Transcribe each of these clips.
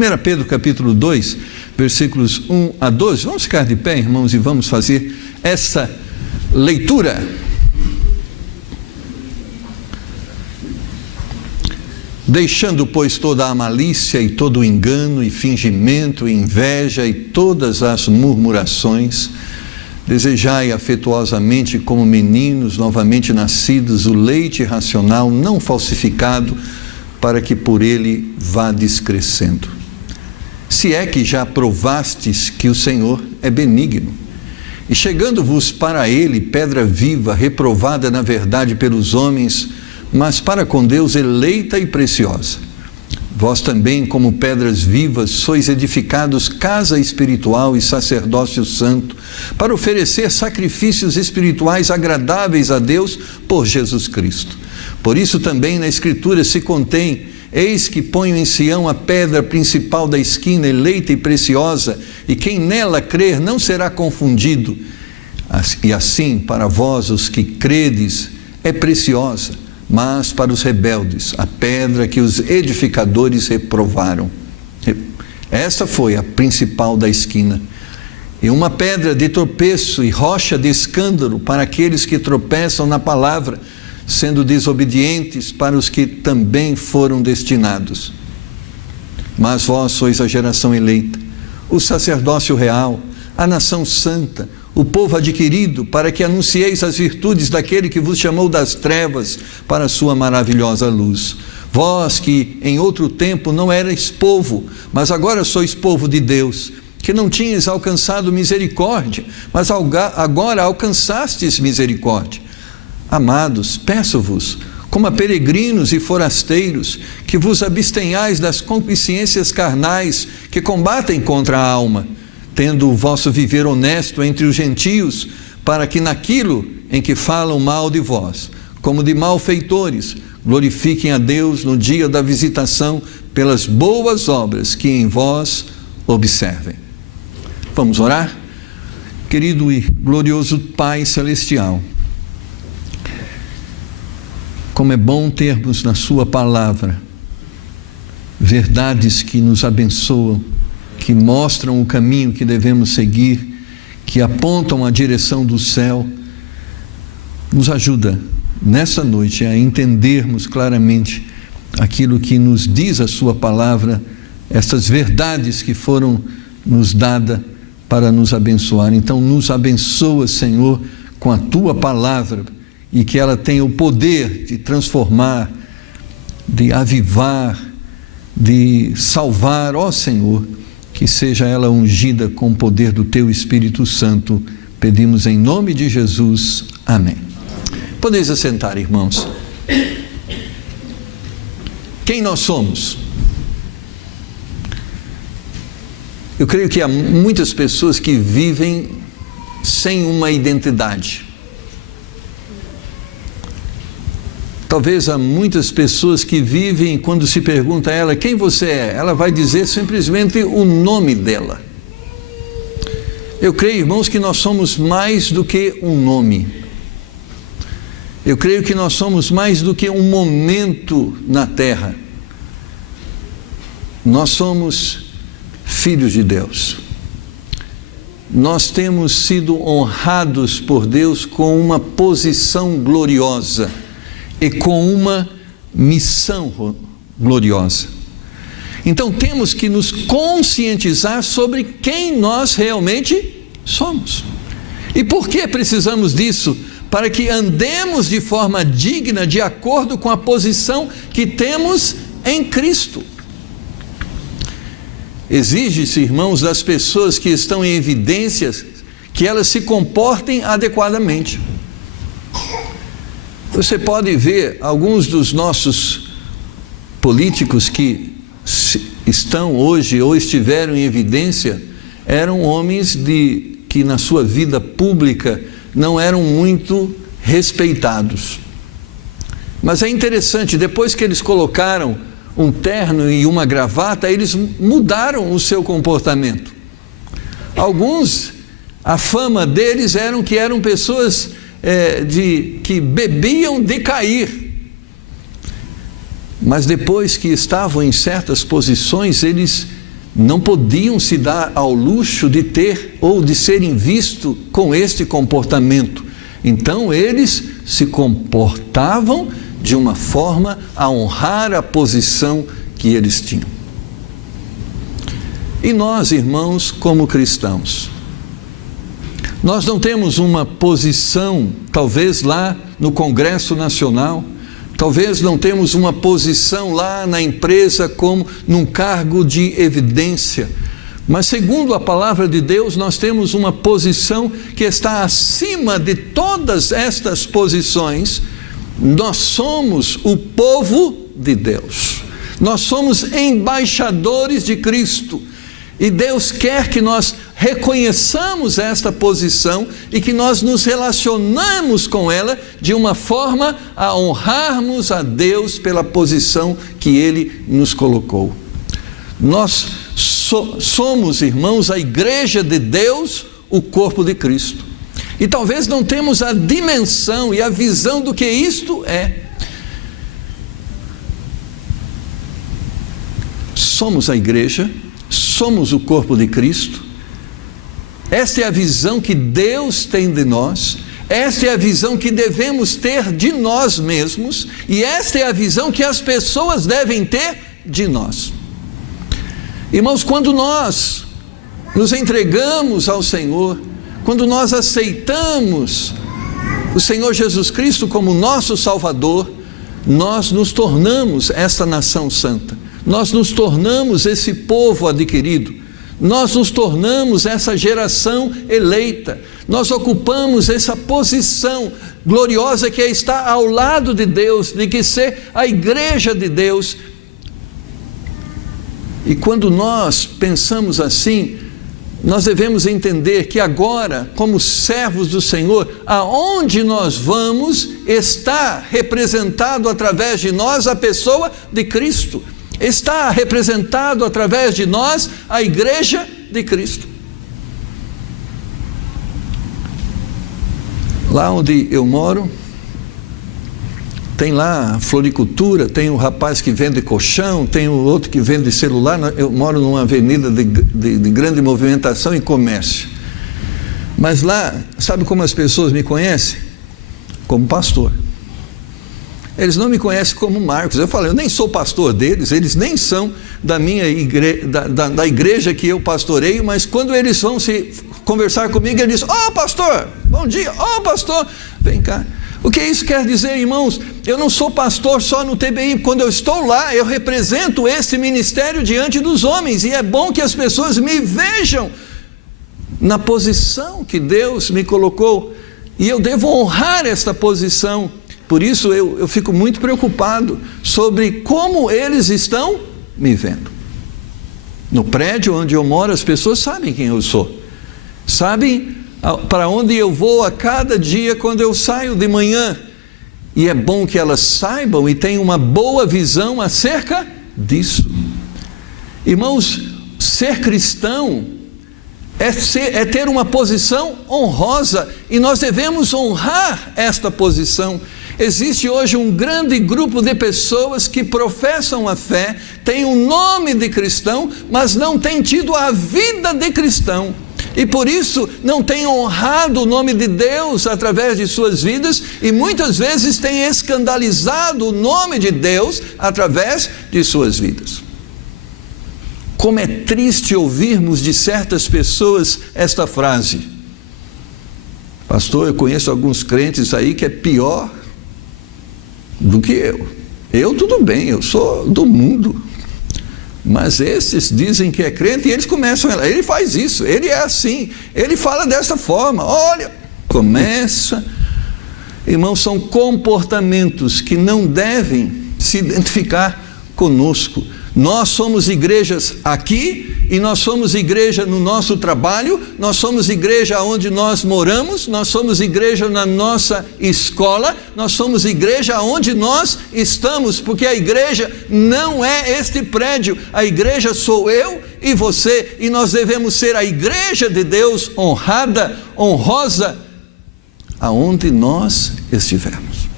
1 Pedro capítulo 2, versículos 1 a 12. Vamos ficar de pé, irmãos, e vamos fazer essa leitura. Deixando, pois, toda a malícia e todo o engano e fingimento e inveja e todas as murmurações, desejai afetuosamente como meninos novamente nascidos o leite racional não falsificado, para que por ele vades crescendo. Se é que já provastes que o Senhor é benigno, e chegando-vos para ele pedra viva, reprovada na verdade pelos homens, mas para com Deus eleita e preciosa. Vós também, como pedras vivas, sois edificados casa espiritual e sacerdócio santo, para oferecer sacrifícios espirituais agradáveis a Deus por Jesus Cristo. Por isso também na Escritura se contém: eis que ponho em Sião a pedra principal da esquina, eleita e preciosa, e quem nela crer não será confundido. E assim, para vós os que credes, é preciosa, mas para os rebeldes, a pedra que os edificadores reprovaram. Essa foi a principal da esquina. E uma pedra de tropeço e rocha de escândalo para aqueles que tropeçam na palavra, sendo desobedientes para os que também foram destinados. Mas vós sois a geração eleita, o sacerdócio real, a nação santa, o povo adquirido, para que anuncieis as virtudes daquele que vos chamou das trevas para a sua maravilhosa luz. Vós que em outro tempo não erais povo, mas agora sois povo de Deus, que não tinhas alcançado misericórdia, mas agora alcançastes misericórdia. Amados, peço-vos, como a peregrinos e forasteiros, que vos abstenhais das concupiscências carnais que combatem contra a alma, tendo o vosso viver honesto entre os gentios, para que naquilo em que falam mal de vós, como de malfeitores, glorifiquem a Deus no dia da visitação pelas boas obras que em vós observem. Vamos orar? Querido e glorioso Pai Celestial, como é bom termos na sua palavra verdades que nos abençoam, que mostram o caminho que devemos seguir, que apontam a direção do céu. Nos ajuda nessa noite a entendermos claramente aquilo que nos diz a sua palavra, essas verdades que foram nos dadas para nos abençoar. Então nos abençoa, Senhor, com a tua palavra, e que ela tenha o poder de transformar, de avivar, de salvar, ó Senhor. Que seja ela ungida com o poder do Teu Espírito Santo. Pedimos em nome de Jesus. Amém. Podeis assentar, irmãos. Quem nós somos? Eu creio que há muitas pessoas que vivem sem uma identidade. Talvez há muitas pessoas que vivem, quando se pergunta a ela quem você é, ela vai dizer simplesmente o nome dela. Eu creio, irmãos, que nós somos mais do que um nome. Eu creio que nós somos mais do que um momento na terra. Nós somos filhos de Deus. Nós temos sido honrados por Deus com uma posição gloriosa e com uma missão gloriosa. Então temos que nos conscientizar sobre quem nós realmente somos. E por que precisamos disso? Para que andemos de forma digna, de acordo com a posição que temos em Cristo. Exige-se, irmãos, das pessoas que estão em evidências, que elas se comportem adequadamente. Você pode ver alguns dos nossos políticos que estão hoje ou estiveram em evidência, eram homens que na sua vida pública não eram muito respeitados. Mas é interessante, depois que eles colocaram um terno e uma gravata, eles mudaram o seu comportamento. Alguns, a fama deles que eram pessoas que bebiam de cair, mas depois que estavam em certas posições, eles não podiam se dar ao luxo de ter ou de serem vistos com este comportamento. Então eles se comportavam de uma forma a honrar a posição que eles tinham. E nós, irmãos, como cristãos, nós não temos uma posição, talvez lá no Congresso Nacional, talvez não temos uma posição lá na empresa como num cargo de evidência, mas segundo a palavra de Deus, nós temos uma posição que está acima de todas estas posições. Nós somos o povo de Deus, nós somos embaixadores de Cristo, e Deus quer que nós reconheçamos esta posição e que nós nos relacionamos com ela de uma forma a honrarmos a Deus pela posição que Ele nos colocou. Nós somos, irmãos, a igreja de Deus, o corpo de Cristo. E talvez não temos a dimensão e a visão do que isto é. Somos a igreja, somos o corpo de Cristo. Esta é a visão que Deus tem de nós. Esta é a visão que devemos ter de nós mesmos. E esta é a visão que as pessoas devem ter de nós. Irmãos, quando nós nos entregamos ao Senhor, quando nós aceitamos o Senhor Jesus Cristo como nosso Salvador, nós nos tornamos esta nação santa, nós nos tornamos esse povo adquirido, nós nos tornamos essa geração eleita, nós ocupamos essa posição gloriosa que é estar ao lado de Deus, de que ser a igreja de Deus. E quando nós pensamos assim, nós devemos entender que agora, como servos do Senhor, aonde nós vamos, está representado através de nós a pessoa de Cristo. Está representado através de nós a igreja de Cristo. Lá onde eu moro, tem lá floricultura, tem um rapaz que vende colchão, tem o outro que vende celular. Eu moro numa avenida de grande movimentação e comércio. Mas lá, sabe como as pessoas me conhecem? Como pastor. Eles não me conhecem como Marcos. Eu falei, eu nem sou pastor deles, eles nem são da minha da igreja que eu pastoreio, mas quando eles vão se conversar comigo, eles dizem, pastor, bom dia, pastor, vem cá. O que isso quer dizer, irmãos? Eu não sou pastor só no TBI. Quando eu estou lá, eu represento esse ministério diante dos homens. E é bom que as pessoas me vejam na posição que Deus me colocou. E eu devo honrar esta posição. Por isso eu fico muito preocupado sobre como eles estão me vendo. No prédio onde eu moro, as pessoas sabem quem eu sou. Sabem para onde eu vou a cada dia quando eu saio de manhã. E é bom que elas saibam e tenham uma boa visão acerca disso. Irmãos, ser cristão é ter uma posição honrosa, e nós devemos honrar esta posição. Existe hoje um grande grupo de pessoas que professam a fé, têm o nome de cristão, mas não têm tido a vida de cristão. E por isso não têm honrado o nome de Deus através de suas vidas, e muitas vezes têm escandalizado o nome de Deus através de suas vidas. Como é triste ouvirmos de certas pessoas esta frase: pastor, eu conheço alguns crentes aí que é pior do que eu. Eu tudo bem, eu sou do mundo. Mas esses dizem que é crente e eles começam, ele faz isso, ele é assim, ele fala dessa forma, olha, começa. Irmãos, são comportamentos que não devem se identificar conosco. Nós somos igrejas aqui, e nós somos igreja no nosso trabalho, nós somos igreja onde nós moramos, nós somos igreja na nossa escola, nós somos igreja onde nós estamos, porque a igreja não é este prédio, a igreja sou eu e você, e nós devemos ser a igreja de Deus honrada, honrosa, aonde nós estivermos.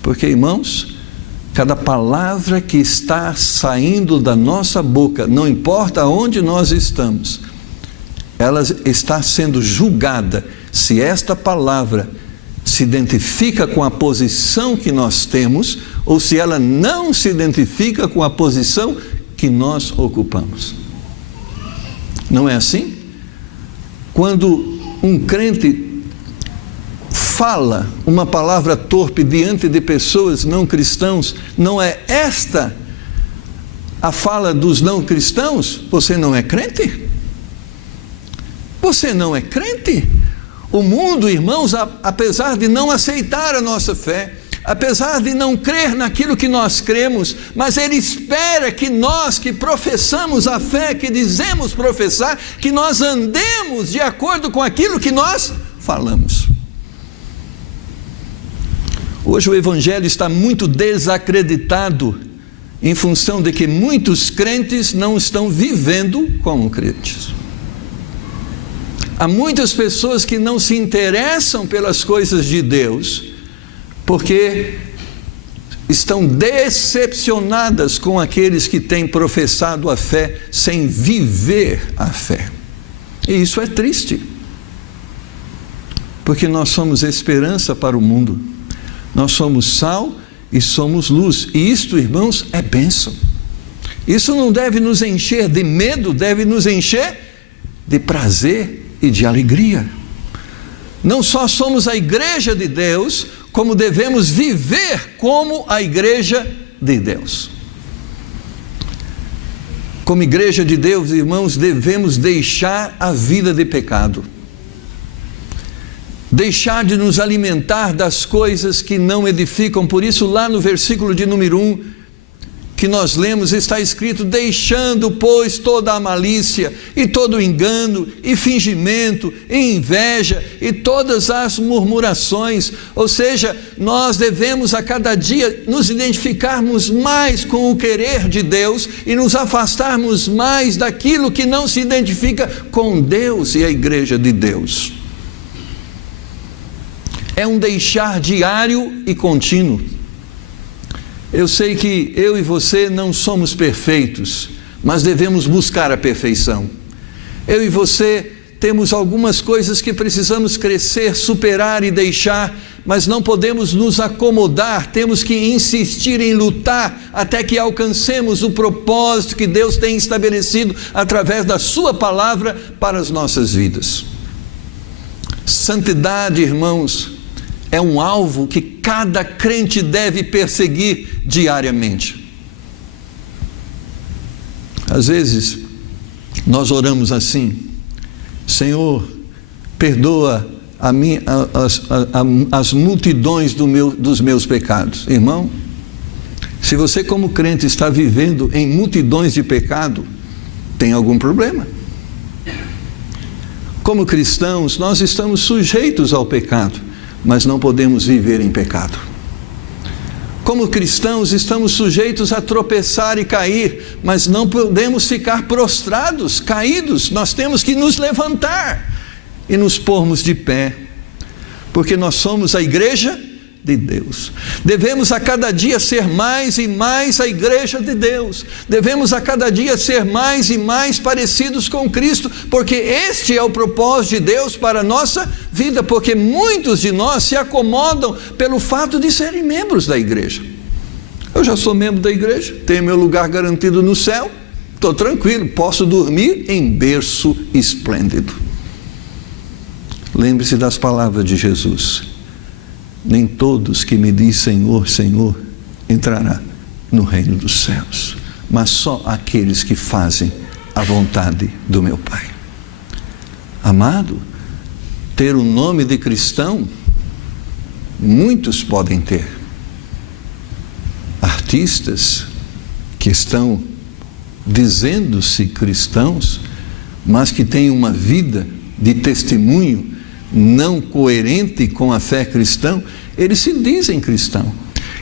Porque, irmãos, cada palavra que está saindo da nossa boca, não importa onde nós estamos, ela está sendo julgada se esta palavra se identifica com a posição que nós temos ou se ela não se identifica com a posição que nós ocupamos. Não é assim? Quando um crente fala uma palavra torpe diante de pessoas não cristãos, não é esta a fala dos não cristãos? Você não é crente? Você não é crente? O mundo, irmãos, apesar de não aceitar a nossa fé, apesar de não crer naquilo que nós cremos, mas ele espera que nós que professamos a fé, que dizemos professar, que nós andemos de acordo com aquilo que nós falamos. Hoje o evangelho está muito desacreditado em função de que muitos crentes não estão vivendo como crentes. Há muitas pessoas que não se interessam pelas coisas de Deus, porque estão decepcionadas com aqueles que têm professado a fé sem viver a fé. E isso é triste, porque nós somos esperança para o mundo, nós somos sal e somos luz, e isto, irmãos, é bênção. Isso não deve nos encher de medo, deve nos encher de prazer e de alegria. Não só somos a igreja de Deus, como devemos viver como a igreja de Deus. Como igreja de Deus, irmãos, devemos deixar a vida de pecado. Deixar de nos alimentar das coisas que não edificam. Por isso, lá no versículo de número 1, que nós lemos, está escrito: deixando, pois, toda a malícia, e todo o engano, e fingimento, e inveja, e todas as murmurações. Ou seja, nós devemos a cada dia nos identificarmos mais com o querer de Deus, e nos afastarmos mais daquilo que não se identifica com Deus e a igreja de Deus. É um deixar diário e contínuo. Eu sei que eu e você não somos perfeitos, mas devemos buscar a perfeição. Eu e você temos algumas coisas que precisamos crescer, superar e deixar, mas não podemos nos acomodar, temos que insistir em lutar até que alcancemos o propósito que Deus tem estabelecido através da sua palavra para as nossas vidas. Santidade, irmãos, é um alvo que cada crente deve perseguir diariamente. Às vezes, nós oramos assim: Senhor, perdoa as multidões dos meus pecados. Irmão, se você como crente está vivendo em multidões de pecado, tem algum problema. Como cristãos, nós estamos sujeitos ao pecado, mas não podemos viver em pecado. Como cristãos, estamos sujeitos a tropeçar e cair, mas não podemos ficar prostrados, caídos. Nós temos que nos levantar e nos pormos de pé, porque nós somos a igreja de Deus. Devemos a cada dia ser mais e mais a igreja de Deus. Devemos a cada dia ser mais e mais parecidos com Cristo, porque este é o propósito de Deus para a nossa vida, porque muitos de nós se acomodam pelo fato de serem membros da igreja. Eu já sou membro da igreja, tenho meu lugar garantido no céu, estou tranquilo, posso dormir em berço esplêndido. Lembre-se das palavras de Jesus: nem todos que me dizem Senhor, Senhor, entrará no reino dos céus, mas só aqueles que fazem a vontade do meu Pai. Amado, ter o nome de cristão, muitos podem ter. Artistas que estão dizendo-se cristãos, mas que têm uma vida de testemunho não coerente com a fé cristã, eles se dizem cristão.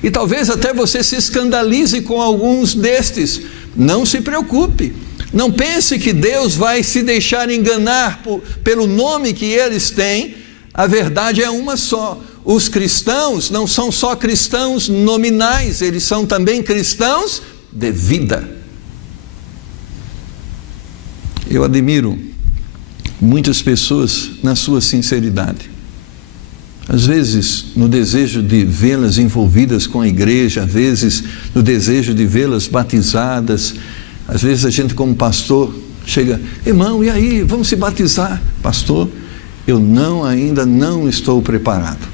E talvez até você se escandalize com alguns destes. Não se preocupe. Não pense que Deus vai se deixar enganar pelo nome que eles têm. A verdade é uma só. os cristãos não são só cristãos nominais, eles são também cristãos de vida. Eu admiro muitas pessoas na sua sinceridade. Às vezes, no desejo de vê-las envolvidas com a igreja, às vezes, no desejo de vê-las batizadas. Às vezes, a gente, como pastor, chega: irmão, e aí, vamos se batizar? Pastor, eu ainda não estou preparado.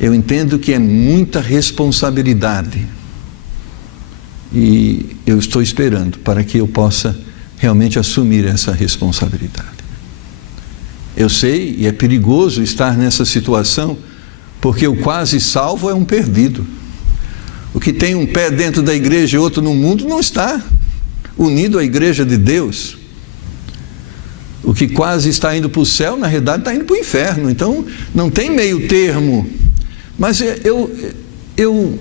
Eu entendo que é muita responsabilidade. E eu estou esperando para que eu possa realmente assumir essa responsabilidade. Eu sei, e é perigoso estar nessa situação, porque o quase salvo é um perdido. O que tem um pé dentro da igreja e outro no mundo não está unido à igreja de Deus. O que quase está indo para o céu, na realidade está indo para o inferno. Então não tem meio termo. Mas eu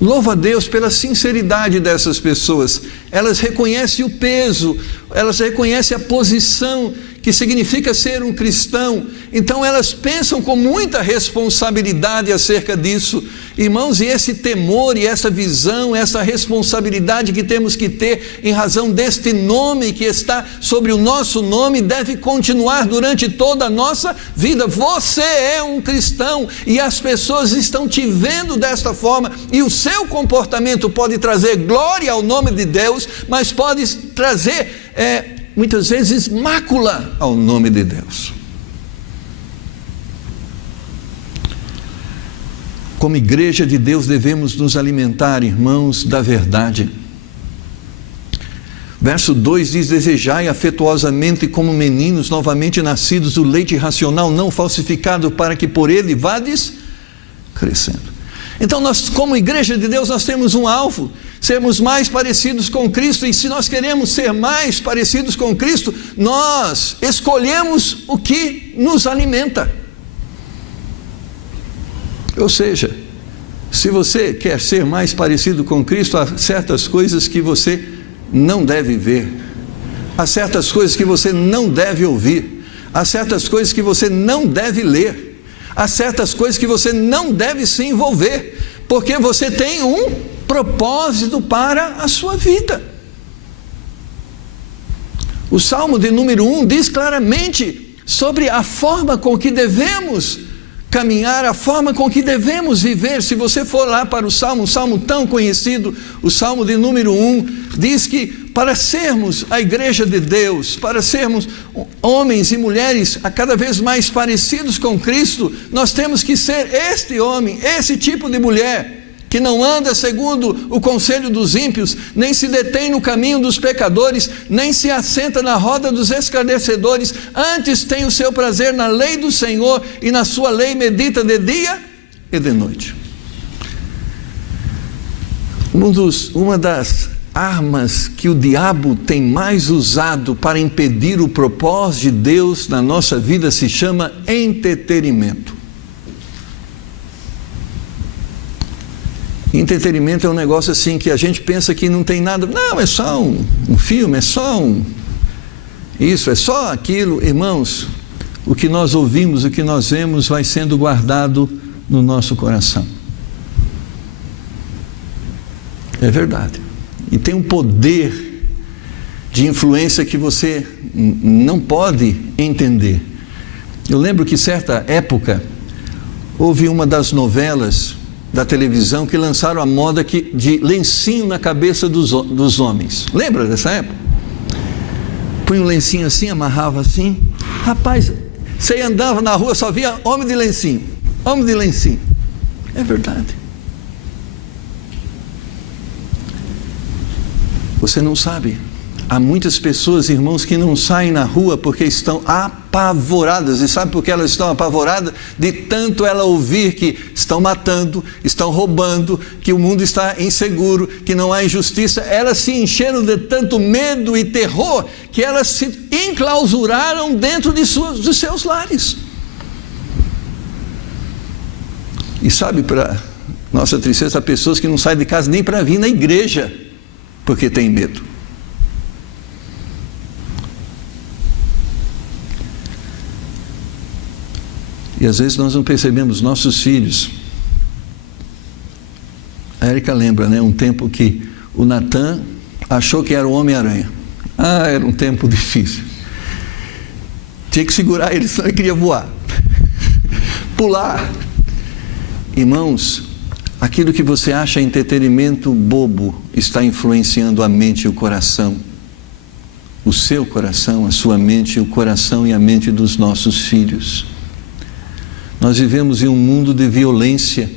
louvo a Deus pela sinceridade dessas pessoas. Elas reconhecem o peso, elas reconhecem a posição que significa ser um cristão. Então elas pensam com muita responsabilidade acerca disso. Irmãos, e esse temor e essa visão, essa responsabilidade que temos que ter em razão deste nome que está sobre o nosso nome, deve continuar durante toda a nossa vida. Você é um cristão e as pessoas estão te vendo desta forma, e o seu comportamento pode trazer glória ao nome de Deus, mas pode trazer muitas vezes mácula ao nome de Deus. Como igreja de Deus devemos nos alimentar, irmãos, da verdade. Verso 2 diz: desejai afetuosamente como meninos novamente nascidos o leite racional não falsificado, para que por ele vades crescendo. Então nós, como igreja de Deus, nós temos um alvo: sermos mais parecidos com Cristo. E se nós queremos ser mais parecidos com Cristo, nós escolhemos o que nos alimenta. Ou seja, se você quer ser mais parecido com Cristo, há certas coisas que você não deve ver, há certas coisas que você não deve ouvir, há certas coisas que você não deve ler, há certas coisas que você não deve se envolver, porque você tem um propósito para a sua vida. O Salmo de número 1 diz claramente sobre a forma com que devemos caminhar, a forma com que devemos viver. Se você for lá para o Salmo, um Salmo tão conhecido, o Salmo de número 1, diz que para sermos a igreja de Deus, para sermos homens e mulheres a cada vez mais parecidos com Cristo, nós temos que ser este homem, esse tipo de mulher, que não anda segundo o conselho dos ímpios, nem se detém no caminho dos pecadores, nem se assenta na roda dos escarnecedores, antes tem o seu prazer na lei do Senhor, e na sua lei medita de dia e de noite. Uma das armas que o diabo tem mais usado para impedir o propósito de Deus na nossa vida se chama entretenimento. Entretenimento é um negócio assim que a gente pensa que não tem nada. Não, é só um filme, é só isso, é só aquilo. Irmãos, o que nós ouvimos, o que nós vemos vai sendo guardado no nosso coração. É verdade. E tem um poder de influência que você não pode entender. Eu lembro que certa época houve uma das novelas da televisão que lançaram a moda de lencinho na cabeça dos homens. Lembra dessa época? Põe um lencinho assim, amarrava assim. Rapaz, você andava na rua, só via homem de lencinho. Homem de lencinho. É verdade. Você não sabe. Há muitas pessoas, irmãos, que não saem na rua porque estão apavoradas. E sabe por que elas estão apavoradas? De tanto ela ouvir que estão matando, estão roubando, que o mundo está inseguro, que não há injustiça. Elas se encheram de tanto medo e terror que elas se enclausuraram dentro de seus lares. E sabe, para nossa tristeza, há pessoas que não saem de casa nem para vir na igreja porque têm medo. E às vezes nós não percebemos nossos filhos. A Érica lembra, né? Um tempo que o Natan achou que era o Homem-Aranha. Era um tempo difícil. Tinha que segurar ele, senão ele queria voar. Pular. Irmãos, aquilo que você acha entretenimento bobo está influenciando a mente e o coração. O seu coração, a sua mente, o coração e a mente dos nossos filhos. Nós vivemos em um mundo de violência,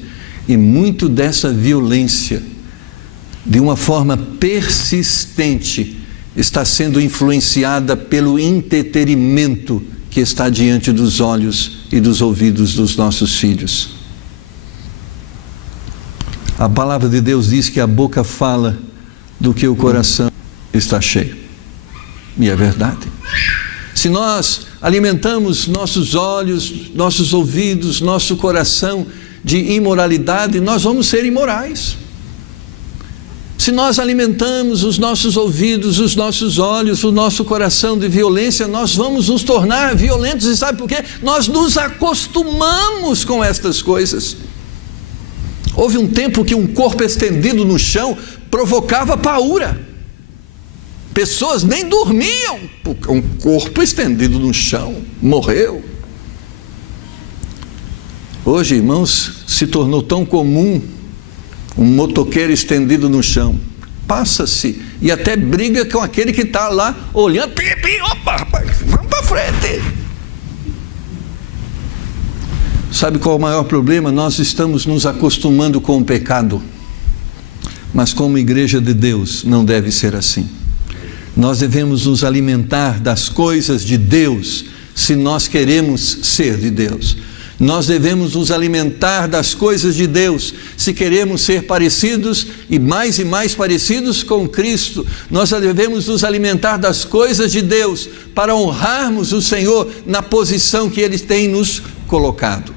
e muito dessa violência, de uma forma persistente, está sendo influenciada pelo entretenimento que está diante dos olhos e dos ouvidos dos nossos filhos. A palavra de Deus diz que a boca fala do que o coração está cheio. E é verdade. Se nós alimentamos nossos olhos, nossos ouvidos, nosso coração de imoralidade, nós vamos ser imorais. Se nós alimentamos os nossos ouvidos, os nossos olhos, o nosso coração de violência, nós vamos nos tornar violentos. E sabe por quê? Nós nos acostumamos com estas coisas. Houve um tempo que um corpo estendido no chão provocava paura. Pessoas nem dormiam, porque um corpo estendido no chão morreu. Hoje, irmãos, se tornou tão comum um motoqueiro estendido no chão. Passa-se e até briga com aquele que está lá olhando. Opa, rapaz, vamos para frente. Sabe qual é o maior problema? Nós estamos nos acostumando com o pecado. Mas como igreja de Deus, não deve ser assim. Nós devemos nos alimentar das coisas de Deus, se nós queremos ser de Deus. Nós devemos nos alimentar das coisas de Deus, se queremos ser parecidos e mais parecidos com Cristo. Nós devemos nos alimentar das coisas de Deus, para honrarmos o Senhor na posição que Ele tem nos colocado.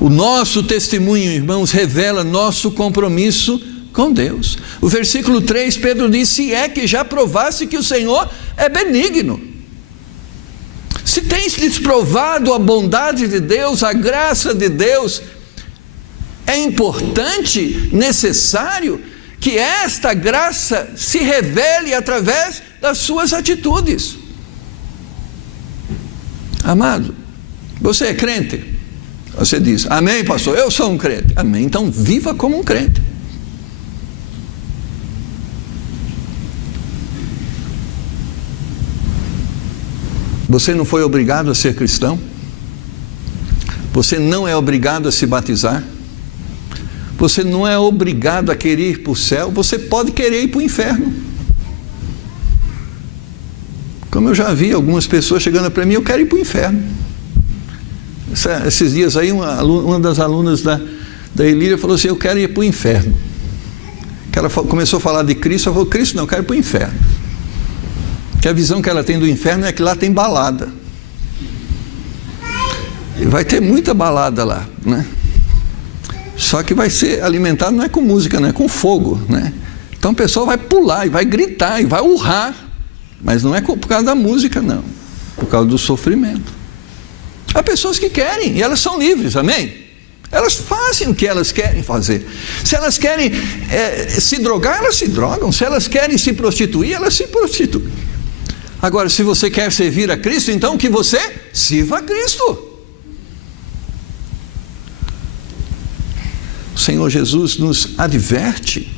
O nosso testemunho, irmãos, revela nosso compromisso com Deus. O versículo 3, Pedro diz: se é que já provasse que o Senhor é benigno. Se tens lhes provado a bondade de Deus, a graça de Deus, é importante, necessário, que esta graça se revele através das suas atitudes. Amado, você é crente? Você diz: amém, pastor, eu sou um crente. Amém, então viva como um crente. Você não foi obrigado a ser cristão? Você não é obrigado a se batizar? Você não é obrigado a querer ir para o céu? Você pode querer ir para o inferno. Como eu já vi algumas pessoas chegando para mim: eu quero ir para o inferno. Esses dias aí uma das alunas da Elíria falou assim: eu quero ir para o inferno. Que ela começou a falar de Cristo. Ela falou: Cristo não, eu quero ir para o inferno. Que a visão que ela tem do inferno é que lá tem balada. E vai ter muita balada lá, né? Só que vai ser alimentado não é com música, não é com fogo, né? Então o pessoal vai pular e vai gritar e vai urrar, mas não é por causa da música, não, por causa do sofrimento. Há pessoas que querem, e elas são livres, amém? Elas fazem o que elas querem fazer. Se elas querem se drogar, elas se drogam. Se elas querem se prostituir, elas se prostituem. Agora, se você quer servir a Cristo, então que você sirva a Cristo. O Senhor Jesus nos adverte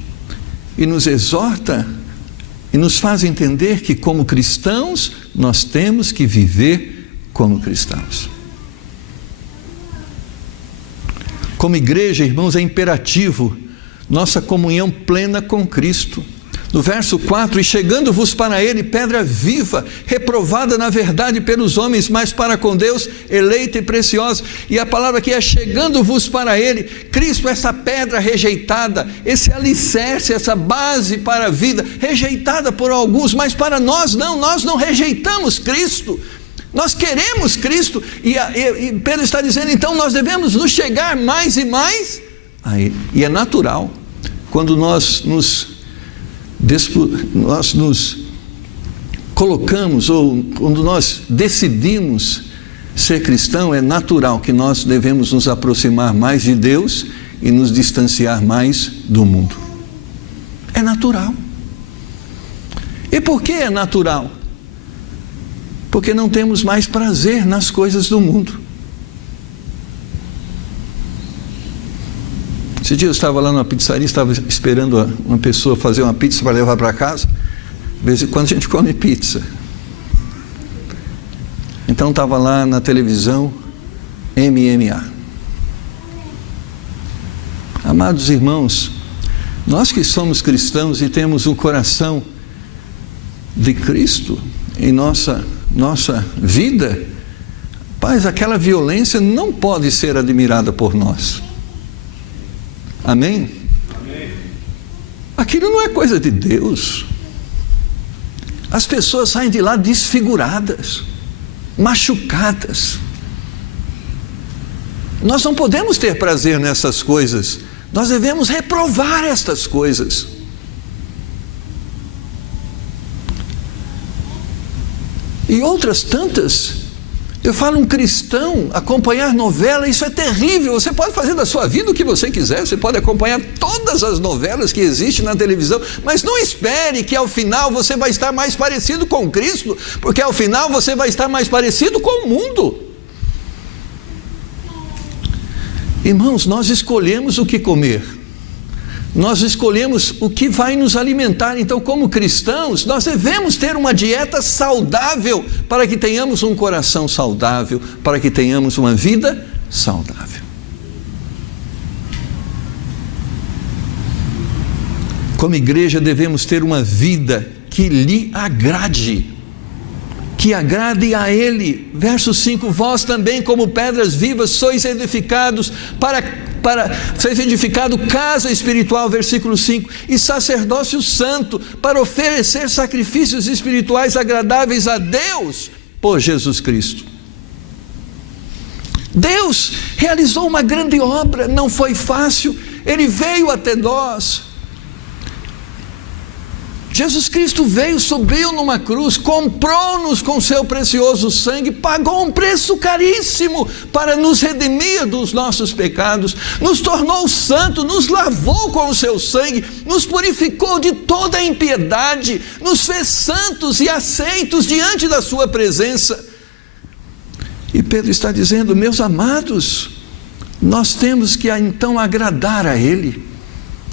e nos exorta e nos faz entender que, como cristãos, nós temos que viver como cristãos. Como igreja, irmãos, é imperativo nossa comunhão plena com Cristo. No verso 4, e chegando-vos para Ele, pedra viva, reprovada na verdade pelos homens, mas para com Deus, eleita e preciosa. E a palavra aqui é chegando-vos para Ele. Cristo, essa pedra rejeitada, esse alicerce, essa base para a vida, rejeitada por alguns, mas para nós não rejeitamos Cristo. Nós queremos Cristo, e Pedro está dizendo, então nós devemos nos chegar mais e mais a Ele. E é natural, quando nós nos colocamos, ou quando nós decidimos ser cristão é natural que nós devemos nos aproximar mais de Deus e nos distanciar mais do mundo. É natural. E por que é natural? Porque não temos mais prazer nas coisas do mundo. Esse dia eu estava lá numa pizzaria, estava esperando uma pessoa fazer uma pizza para levar para casa. De vez em quando a gente come pizza. Então estava lá na televisão, MMA. Amados irmãos, nós que somos cristãos e temos o coração de Cristo em nossa vida, paz, aquela violência não pode ser admirada por nós. Amém? Amém. Aquilo não é coisa de Deus. As pessoas saem de lá desfiguradas, machucadas. Nós não podemos ter prazer nessas coisas. Nós devemos reprovar estas coisas. E outras tantas. Eu falo, um cristão acompanhar novela, isso é terrível. Você pode fazer da sua vida o que você quiser, você pode acompanhar todas as novelas que existem na televisão, mas não espere que ao final você vai estar mais parecido com Cristo, porque ao final você vai estar mais parecido com o mundo. Irmãos, nós escolhemos o que comer. Nós escolhemos o que vai nos alimentar. Então, como cristãos, nós devemos ter uma dieta saudável para que tenhamos um coração saudável, para que tenhamos uma vida saudável. Como igreja, devemos ter uma vida que lhe agrade, que agrade a Ele. Verso 5, vós também como pedras vivas sois edificados sois edificado casa espiritual, versículo 5, e sacerdócio santo, para oferecer sacrifícios espirituais agradáveis a Deus, por Jesus Cristo. Deus realizou uma grande obra, não foi fácil, Ele veio até nós. Jesus Cristo veio, subiu numa cruz, comprou-nos com seu precioso sangue, pagou um preço caríssimo para nos redimir dos nossos pecados, nos tornou santo, nos lavou com o seu sangue, nos purificou de toda a impiedade, nos fez santos e aceitos diante da sua presença. E Pedro está dizendo, meus amados, nós temos que então agradar a Ele.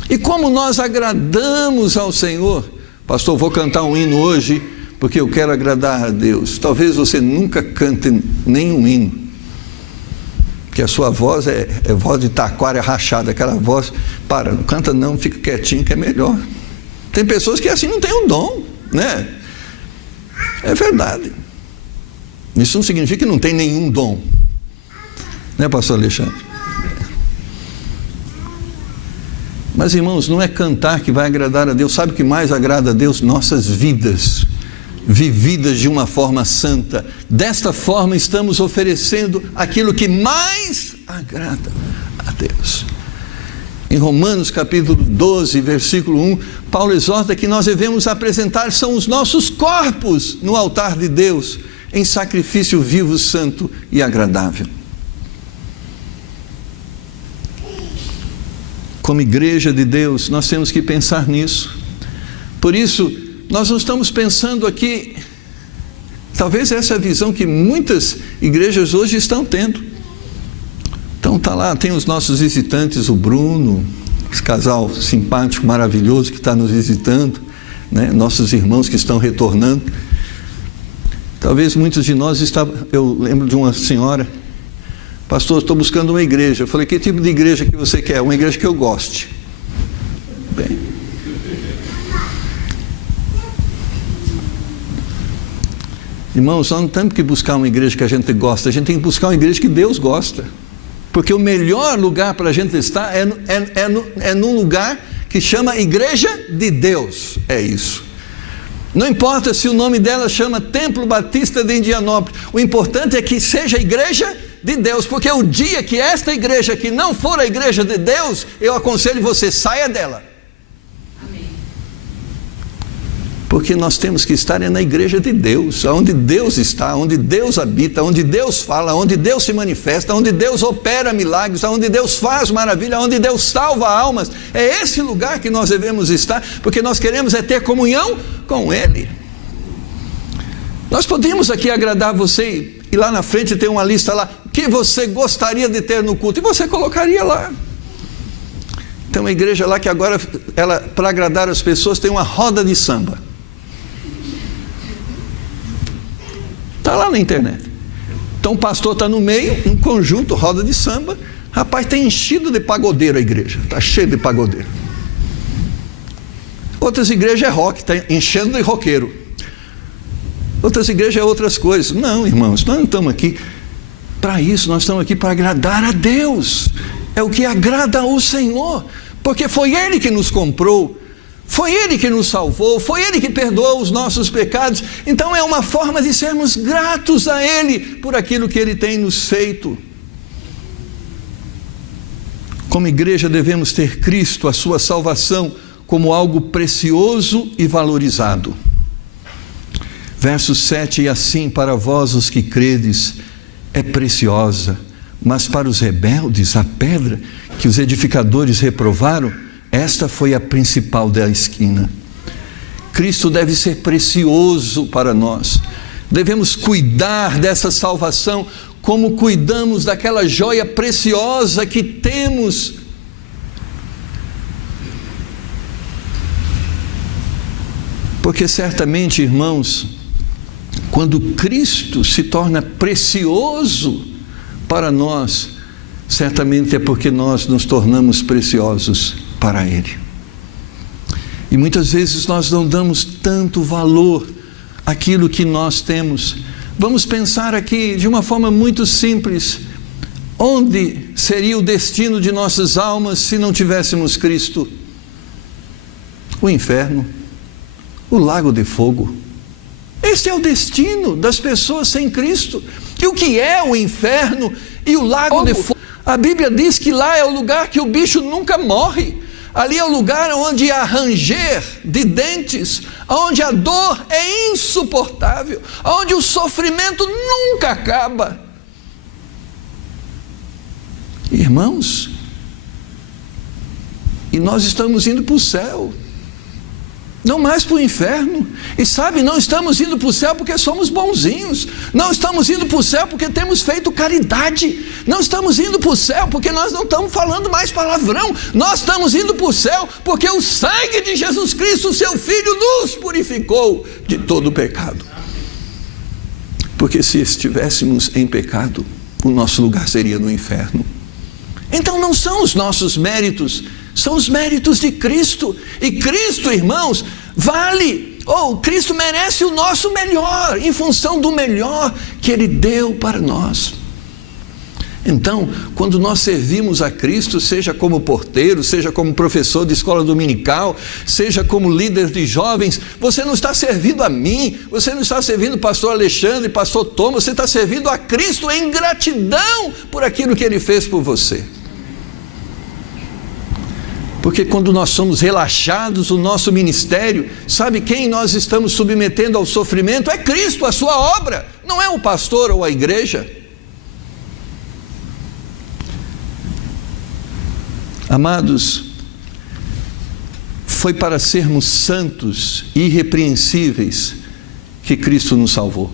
E como nós agradamos ao Senhor? Pastor, vou cantar um hino hoje, porque eu quero agradar a Deus. Talvez você nunca cante nenhum hino, porque a sua voz é voz de taquara rachada, aquela voz, não canta não, fica quietinho que é melhor. Tem pessoas que assim não têm um dom, né? É verdade. Isso não significa que não tem nenhum dom, né, pastor Alexandre? Mas irmãos, não é cantar que vai agradar a Deus. Sabe o que mais agrada a Deus? Nossas vidas, vividas de uma forma santa. Desta forma estamos oferecendo aquilo que mais agrada a Deus. Em Romanos capítulo 12, versículo 1, Paulo exorta que nós devemos apresentar são os nossos corpos no altar de Deus, em sacrifício vivo, santo e agradável. Como igreja de Deus, nós temos que pensar nisso. Por isso, nós não estamos pensando aqui, talvez essa é a visão que muitas igrejas hoje estão tendo. Então está lá, tem os nossos visitantes, o Bruno, esse casal simpático, maravilhoso que está nos visitando, né? Nossos irmãos que estão retornando. Talvez muitos de nós eu lembro de uma senhora, pastor, estou buscando uma igreja. Eu falei, que tipo de igreja que você quer? Uma igreja que eu goste. Bem, irmãos, nós não temos que buscar uma igreja que a gente gosta, a gente tem que buscar uma igreja que Deus gosta. Porque o melhor lugar para a gente estar é num lugar que chama Igreja de Deus. É isso. Não importa se o nome dela chama Templo Batista de Indianópolis, o importante é que seja Igreja de Deus, porque o dia que esta igreja que não for a igreja de Deus, eu aconselho você, saia dela. Amém. Porque nós temos que estar na igreja de Deus, onde Deus está, onde Deus habita, onde Deus fala, onde Deus se manifesta, onde Deus opera milagres, onde Deus faz maravilha, onde Deus salva almas. É esse lugar que nós devemos estar, porque nós queremos é ter comunhão com Ele. Nós podemos aqui agradar você, e lá na frente tem uma lista lá, que você gostaria de ter no culto, e você colocaria lá. Tem uma igreja lá que agora, para agradar as pessoas, tem uma roda de samba. Está lá na internet. Então o pastor está no meio, um conjunto, roda de samba. Rapaz, tem enchido de pagodeiro a igreja, está cheio de pagodeiro. Outras igrejas é rock, está enchendo de roqueiro. Outras igrejas é outras coisas. Não, irmãos, nós não estamos aqui para isso, nós estamos aqui para agradar a Deus. É o que agrada ao Senhor, porque foi Ele que nos comprou, foi Ele que nos salvou, foi Ele que perdoou os nossos pecados. Então é uma forma de sermos gratos a Ele por aquilo que Ele tem nos feito. Como igreja devemos ter Cristo, a sua salvação, como algo precioso e valorizado. Verso 7, e assim para vós os que credes é preciosa, mas para os rebeldes a pedra que os edificadores reprovaram, esta foi a principal da esquina. Cristo deve ser precioso para nós. Devemos cuidar dessa salvação como cuidamos daquela joia preciosa que temos. Porque certamente, irmãos, quando Cristo se torna precioso para nós, certamente é porque nós nos tornamos preciosos para Ele. E muitas vezes nós não damos tanto valor àquilo que nós temos. Vamos pensar aqui de uma forma muito simples: onde seria o destino de nossas almas se não tivéssemos Cristo? O inferno, o lago de fogo. Este é o destino das pessoas sem Cristo. E o que é o inferno e o lago de fogo? A Bíblia diz que lá é o lugar que o bicho nunca morre. Ali é o lugar onde há ranger de dentes, onde a dor é insuportável, onde o sofrimento nunca acaba. Irmãos, e nós estamos indo para o céu, não mais para o inferno. E sabe, não estamos indo para o céu porque somos bonzinhos, não estamos indo para o céu porque temos feito caridade, não estamos indo para o céu porque nós não estamos falando mais palavrão, nós estamos indo para o céu porque o sangue de Jesus Cristo, seu Filho, nos purificou de todo o pecado. Porque se estivéssemos em pecado, o nosso lugar seria no inferno. Então não são os nossos méritos, são os méritos de Cristo. E Cristo, irmãos, vale, Cristo merece o nosso melhor, em função do melhor que Ele deu para nós. Então, quando nós servimos a Cristo, seja como porteiro, seja como professor de escola dominical, seja como líder de jovens, você não está servindo a mim, você não está servindo o pastor Alexandre, pastor Thomas, você está servindo a Cristo em gratidão por aquilo que Ele fez por você. Porque quando nós somos relaxados, o nosso ministério, sabe quem nós estamos submetendo ao sofrimento? É Cristo, a sua obra, não é o pastor ou a igreja. Amados, foi para sermos santos e irrepreensíveis que Cristo nos salvou.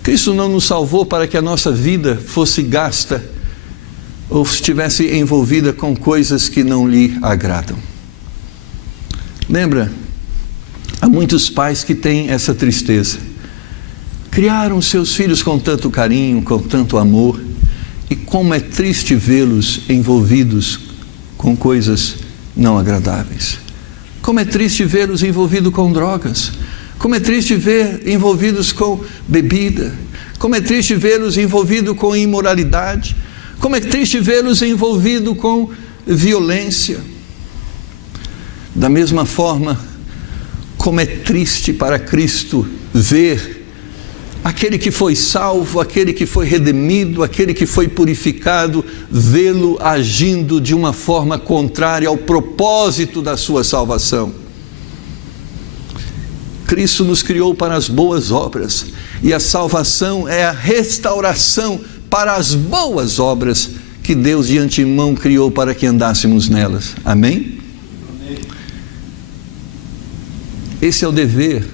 Cristo não nos salvou para que a nossa vida fosse gasta ou estivesse envolvida com coisas que não lhe agradam. Lembra? Há muitos pais que têm essa tristeza. Criaram seus filhos com tanto carinho, com tanto amor, e como é triste vê-los envolvidos com coisas não agradáveis. Como é triste vê-los envolvidos com drogas. Como é triste ver envolvidos com bebida. Como é triste vê-los envolvidos com imoralidade. Como é triste vê-los envolvidos com violência. Da mesma forma, como é triste para Cristo ver aquele que foi salvo, aquele que foi redimido, aquele que foi purificado, vê-lo agindo de uma forma contrária ao propósito da sua salvação. Cristo nos criou para as boas obras, e a salvação é a restauração para as boas obras que Deus de antemão criou para que andássemos nelas. Amém? Esse é o dever,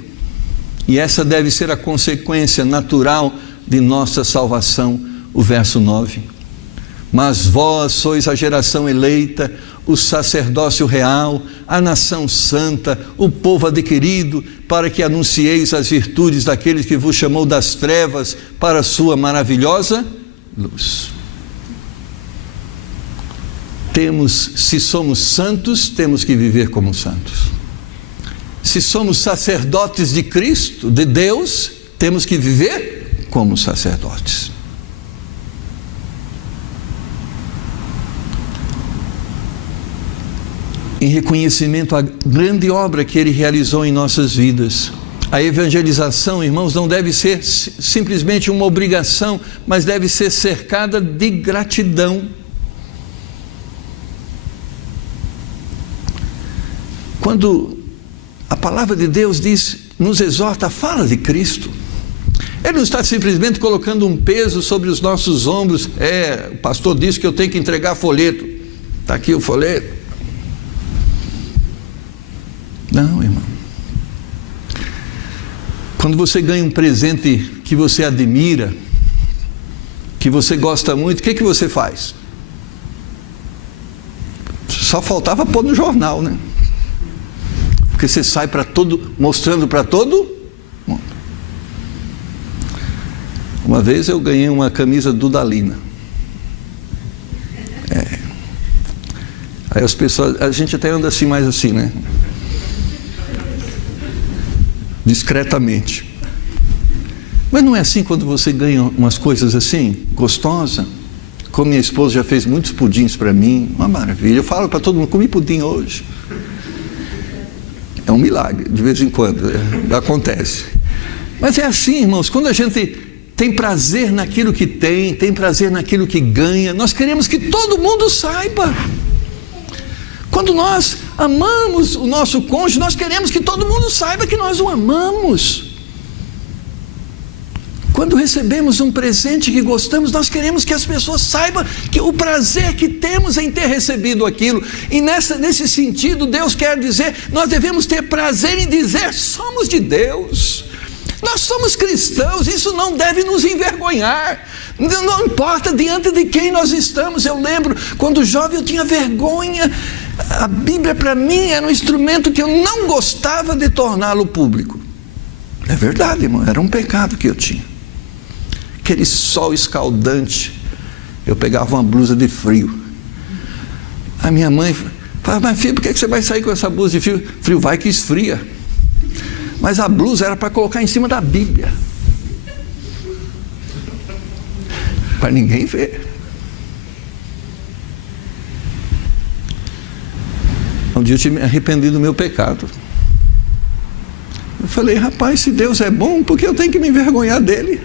e essa deve ser a consequência natural de nossa salvação. O verso 9: mas vós sois a geração eleita, o sacerdócio real, a nação santa, o povo adquirido, para que anuncieis as virtudes daquele que vos chamou das trevas para a sua maravilhosa luz. Se somos santos, temos que viver como santos. Se somos sacerdotes de Cristo, de Deus, temos que viver como sacerdotes. Em reconhecimento à grande obra que Ele realizou em nossas vidas. A evangelização, irmãos, não deve ser simplesmente uma obrigação, mas deve ser cercada de gratidão. Quando a palavra de Deus nos exorta, fala de Cristo. Ele não está simplesmente colocando um peso sobre os nossos ombros. O pastor disse que eu tenho que entregar folheto. Está aqui o folheto. Não, irmão. Quando você ganha um presente que você admira, que você gosta muito, o que você faz? Só faltava pôr no jornal, né? Porque você sai mostrando para todo mundo. Uma vez eu ganhei uma camisa Dudalina. Aí as pessoas, a gente até anda assim, mais assim, né? Discretamente. Mas não é assim quando você ganha umas coisas assim, gostosa? Como minha esposa já fez muitos pudins para mim, uma maravilha. Eu falo para todo mundo, comi pudim hoje. É um milagre, de vez em quando, acontece. Mas é assim, irmãos, quando a gente tem prazer naquilo que tem prazer naquilo que ganha, nós queremos que todo mundo saiba. Quando nós amamos o nosso cônjuge, nós queremos que todo mundo saiba que nós o amamos. Quando recebemos um presente que gostamos, nós queremos que as pessoas saibam que o prazer que temos em ter recebido aquilo. E nesse sentido, Deus quer dizer, nós devemos ter prazer em dizer, somos de Deus. Nós somos cristãos, isso não deve nos envergonhar. Não importa diante de quem nós estamos. Eu lembro, quando jovem eu tinha vergonha. A Bíblia para mim era um instrumento que eu não gostava de torná-lo público. É verdade, irmão, era um pecado que eu tinha. Aquele sol escaldante, eu pegava uma blusa de frio. A minha mãe falava, mas filho, por que você vai sair com essa blusa de frio? Frio vai que esfria. Mas a blusa era para colocar em cima da Bíblia, para ninguém ver. Um dia eu tinha me arrependido do meu pecado. Eu falei, rapaz, se Deus é bom, por que eu tenho que me envergonhar dele?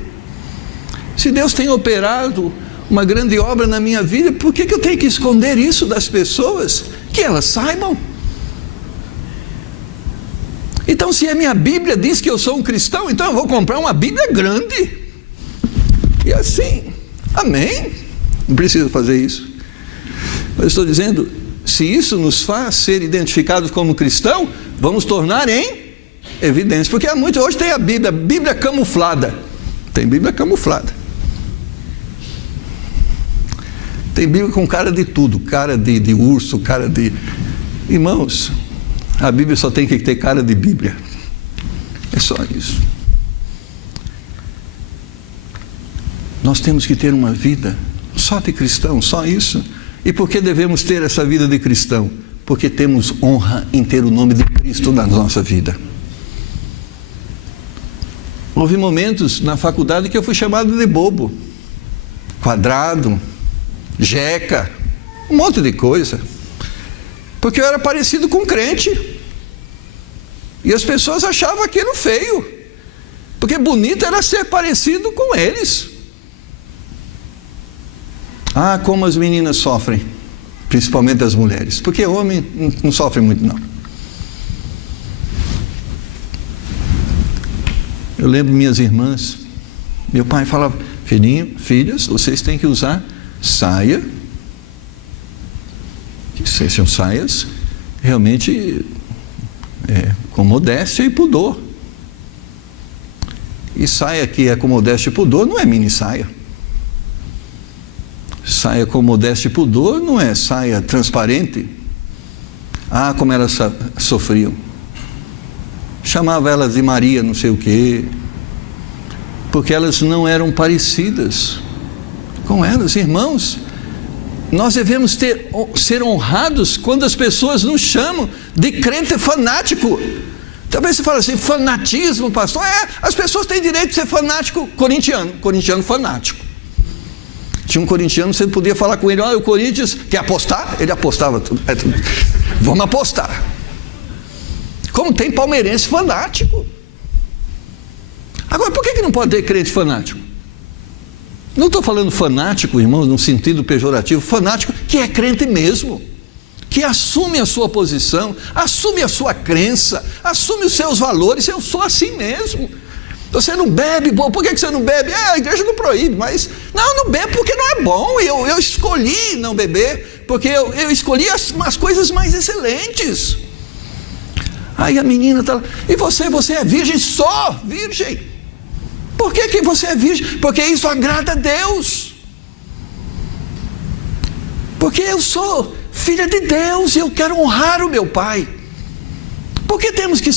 Se Deus tem operado uma grande obra na minha vida, por que eu tenho que esconder isso das pessoas? Que elas saibam. Então, se a minha Bíblia diz que eu sou um cristão, então eu vou comprar uma Bíblia grande. E assim, amém? Não preciso fazer isso. Mas eu estou dizendo, se isso nos faz ser identificados como cristão, vamos tornar em evidência. Porque hoje tem a Bíblia camuflada. Tem Bíblia camuflada. Tem Bíblia com cara de tudo, cara de urso, cara de... Irmãos, a Bíblia só tem que ter cara de Bíblia. É só isso. Nós temos que ter uma vida só de cristão, só isso. E por que devemos ter essa vida de cristão? Porque temos honra em ter o nome de Cristo na nossa vida. Houve momentos na faculdade que eu fui chamado de bobo, quadrado, jeca, um monte de coisa. Porque eu era parecido com crente. E as pessoas achavam aquilo feio. Porque bonito era ser parecido com eles. Ah, como as meninas sofrem, principalmente as mulheres. Porque homem não sofre muito, não. Eu lembro minhas irmãs, meu pai falava: filhas, vocês têm que usar saia, que sejam saias realmente com modéstia e pudor. E saia que é com modéstia e pudor não é mini saia. Saia com modéstia e pudor não é saia transparente. Ah, como elas sofriam. Chamava elas de Maria não sei o quê, porque elas não eram parecidas com elas. Irmãos, nós devemos ser honrados quando as pessoas nos chamam de crente fanático. Talvez você fale assim: fanatismo, pastor. As pessoas têm direito de ser fanático corintiano fanático. Tinha um corintiano, você podia falar com ele: olha, o Corinthians quer apostar? Ele apostava tudo. Vamos apostar. Como tem palmeirense fanático. Agora, por que não pode ter crente fanático? Não estou falando fanático, irmãos, no sentido pejorativo. Fanático que é crente mesmo, que assume a sua posição, assume a sua crença, assume os seus valores. Eu sou assim mesmo. Você não bebe, bom, por que você não bebe? A igreja não proíbe, mas não bebo porque não é bom. Eu escolhi não beber, porque eu escolhi as coisas mais excelentes. Aí a menina está lá: e você é virgem? Só virgem. Por que você é virgem? Porque isso agrada a Deus. Porque eu sou filha de Deus e eu quero honrar o meu Pai. Por que temos que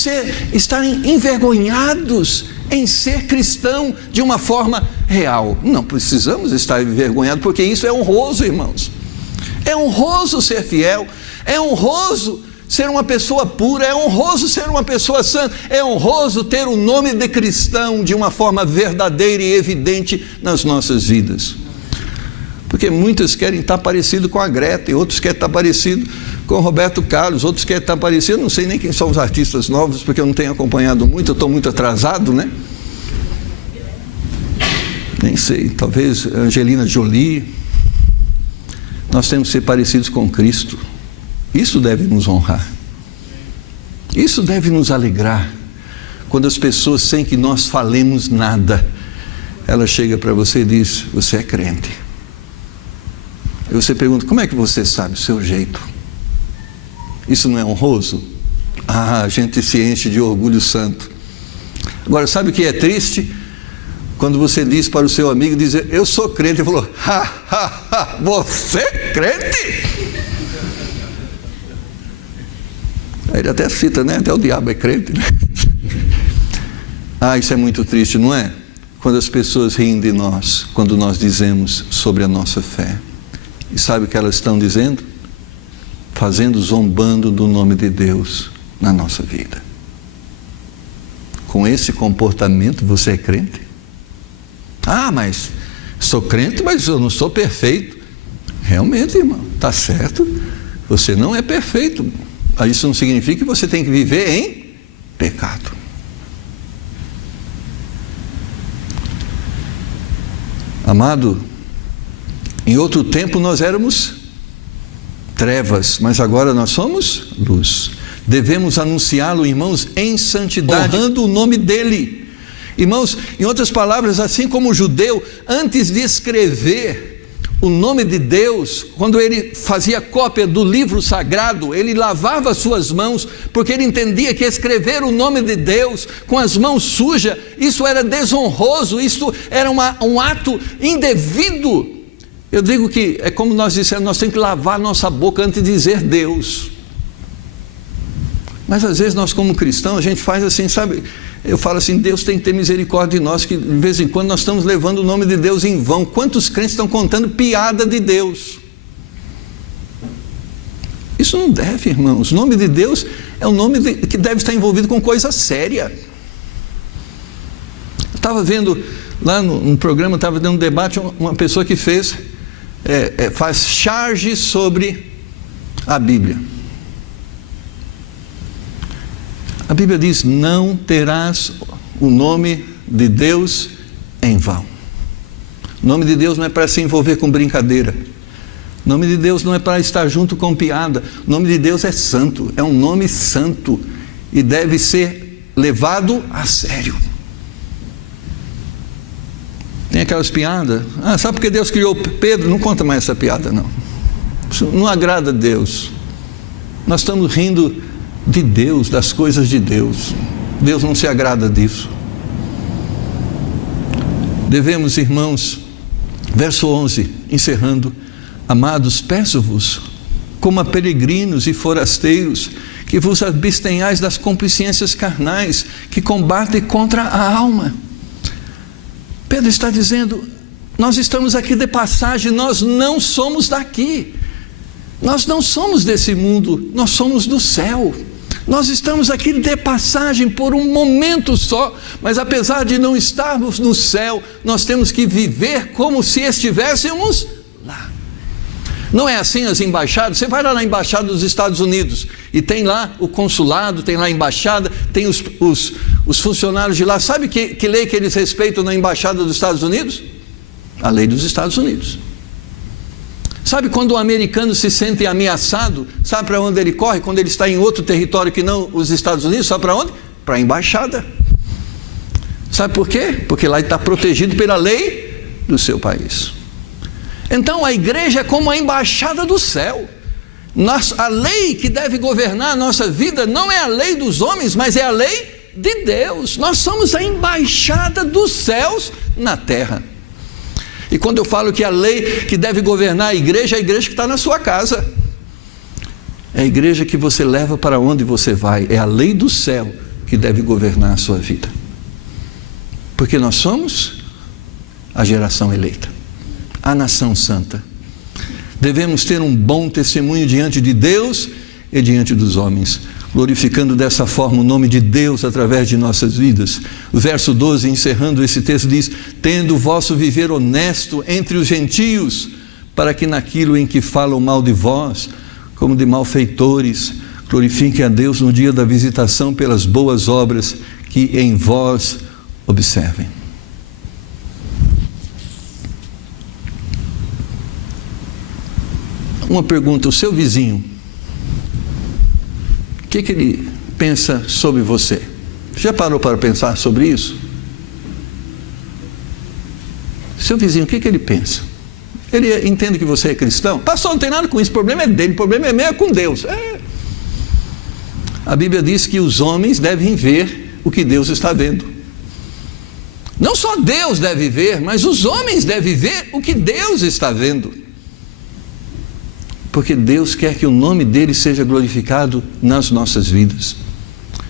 estar envergonhados em ser cristão de uma forma real? Não precisamos estar envergonhados, porque isso é honroso, irmãos. É honroso ser fiel, é honroso ser uma pessoa pura, é honroso ser uma pessoa santa, é honroso ter o nome de cristão de uma forma verdadeira e evidente nas nossas vidas. Porque muitos querem estar parecido com a Greta, e outros querem estar parecido com o Roberto Carlos, outros querem estar parecido, eu não sei nem quem são os artistas novos, porque eu não tenho acompanhado muito, eu estou muito atrasado, né? Nem sei, talvez Angelina Jolie. Nós temos que ser parecidos com Cristo. Isso deve nos honrar. Isso deve nos alegrar. Quando as pessoas, sem que nós falemos nada, ela chega para você e diz: você é crente. E você pergunta: como é que você sabe o seu jeito? Isso não é honroso? A gente se enche de orgulho santo. Agora, sabe o que é triste? Quando você diz para o seu amigo, dizer: eu sou crente. Ele falou: você é crente? Aí ele até cita, né? Até o diabo é crente, né? Isso é muito triste, não é? Quando as pessoas riem de nós, quando nós dizemos sobre a nossa fé. E sabe o que elas estão dizendo? Zombando do nome de Deus na nossa vida. Com esse comportamento, você é crente? Mas sou crente, mas eu não sou perfeito. Realmente, irmão, está certo. Você não é perfeito. Isso não significa que você tem que viver em pecado. Amado, em outro tempo nós éramos trevas, mas agora nós somos luz. Devemos anunciá-lo, irmãos, em santidade, honrando o nome dele. Irmãos, em outras palavras, assim como o judeu, antes de escrever o nome de Deus, quando ele fazia cópia do livro sagrado, ele lavava suas mãos, porque ele entendia que escrever o nome de Deus com as mãos sujas, isso era desonroso, isso era um ato indevido. Eu digo que é como nós dissemos, nós temos que lavar nossa boca antes de dizer Deus. Mas às vezes nós, como cristãos, a gente faz assim, sabe? Eu falo assim: Deus tem que ter misericórdia de nós, que de vez em quando nós estamos levando o nome de Deus em vão. Quantos crentes estão contando piada de Deus? Isso não deve, irmãos. O nome de Deus é um nome que deve estar envolvido com coisa séria. Eu estava vendo lá no programa, estava dando um debate, uma pessoa que faz charge sobre a Bíblia. A Bíblia diz: não terás o nome de Deus em vão. O nome de Deus não é para se envolver com brincadeira. O nome de Deus não é para estar junto com piada. O nome de Deus é santo, é um nome santo e deve ser levado a sério. aquelas piadas. Sabe por que Deus criou Pedro? Não conta mais essa piada, não. Isso não agrada a Deus. Nós estamos rindo de Deus, das coisas de Deus. Deus não se agrada disso. Devemos, irmãos, verso 11, encerrando: amados, peço-vos, como a peregrinos e forasteiros, que vos abstenhais das concupiscências carnais, que combatem contra a alma. Pedro está dizendo, nós estamos aqui de passagem, nós não somos daqui. Nós não somos desse mundo, nós somos do céu. Nós estamos aqui de passagem por um momento só, mas apesar de não estarmos no céu, nós temos que viver como se estivéssemos lá. Não é assim as embaixadas? Você vai lá na embaixada dos Estados Unidos e tem lá o consulado, tem lá a embaixada, tem os funcionários de lá. Sabe que lei que eles respeitam na embaixada dos Estados Unidos? A lei dos Estados Unidos. Sabe quando o americano se sente ameaçado, sabe para onde ele corre? Quando ele está em outro território que não os Estados Unidos, sabe para onde? Para a embaixada. Sabe por quê? Porque lá ele está protegido pela lei do seu país. Então a igreja é como a embaixada do céu. A lei que deve governar a nossa vida não é a lei dos homens, mas é a lei de Deus. Nós somos a embaixada dos céus na terra. E quando eu falo que a lei que deve governar a igreja é a igreja que está na sua casa. É a igreja que você leva para onde você vai. É a lei do céu que deve governar a sua vida. Porque nós somos a geração eleita, a nação santa. Devemos ter um bom testemunho diante de Deus e diante dos homens, glorificando dessa forma o nome de Deus através de nossas vidas. O verso 12, encerrando esse texto, diz: tendo o vosso viver honesto entre os gentios, para que naquilo em que falam mal de vós, como de malfeitores, glorifiquem a Deus no dia da visitação pelas boas obras que em vós observem. Uma pergunta: o seu vizinho, o que ele pensa sobre você? Já parou para pensar sobre isso? Seu vizinho, o que ele pensa? Ele entende que você é cristão? Pastor, não tem nada com isso, o problema é dele, o problema é meu, é com Deus. A Bíblia diz que os homens devem ver o que Deus está vendo. Não só Deus deve ver, mas os homens devem ver o que Deus está vendo. Porque Deus quer que o nome dele seja glorificado nas nossas vidas.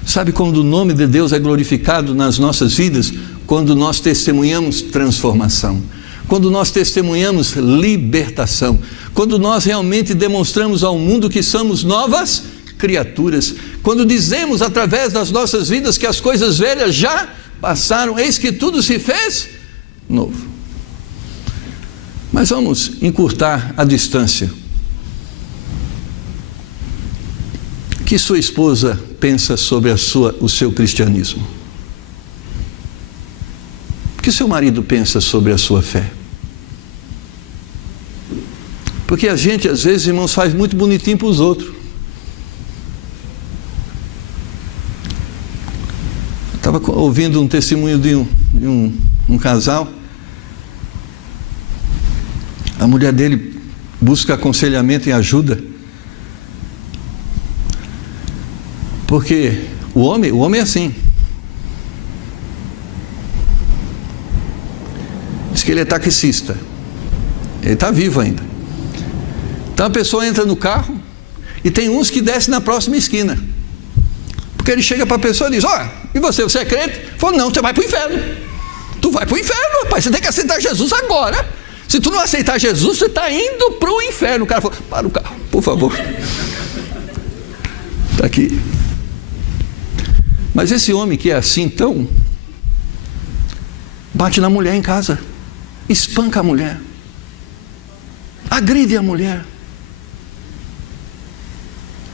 Sabe quando o nome de Deus é glorificado nas nossas vidas? Quando nós testemunhamos transformação, quando nós testemunhamos libertação, quando nós realmente demonstramos ao mundo que somos novas criaturas, quando dizemos através das nossas vidas que as coisas velhas já passaram, eis que tudo se fez novo. Mas vamos encurtar a distância. O que sua esposa pensa sobre o seu cristianismo? O que seu marido pensa sobre a sua fé? Porque a gente, às vezes, irmãos, faz muito bonitinho para os outros. Estava ouvindo um testemunho de um casal. A mulher dele busca aconselhamento e ajuda. Porque o homem é assim. Diz que ele é taxista. Ele está vivo ainda. Então a pessoa entra no carro e tem uns que descem na próxima esquina. Porque ele chega para a pessoa e diz: olha, e você é crente? Ele falou: não, você vai para o inferno. Tu vai para o inferno, rapaz, você tem que aceitar Jesus agora. Se tu não aceitar Jesus, você está indo para o inferno. O cara falou: para o carro, por favor. Está aqui. Mas esse homem que é assim, então, bate na mulher em casa, espanca a mulher, agride a mulher.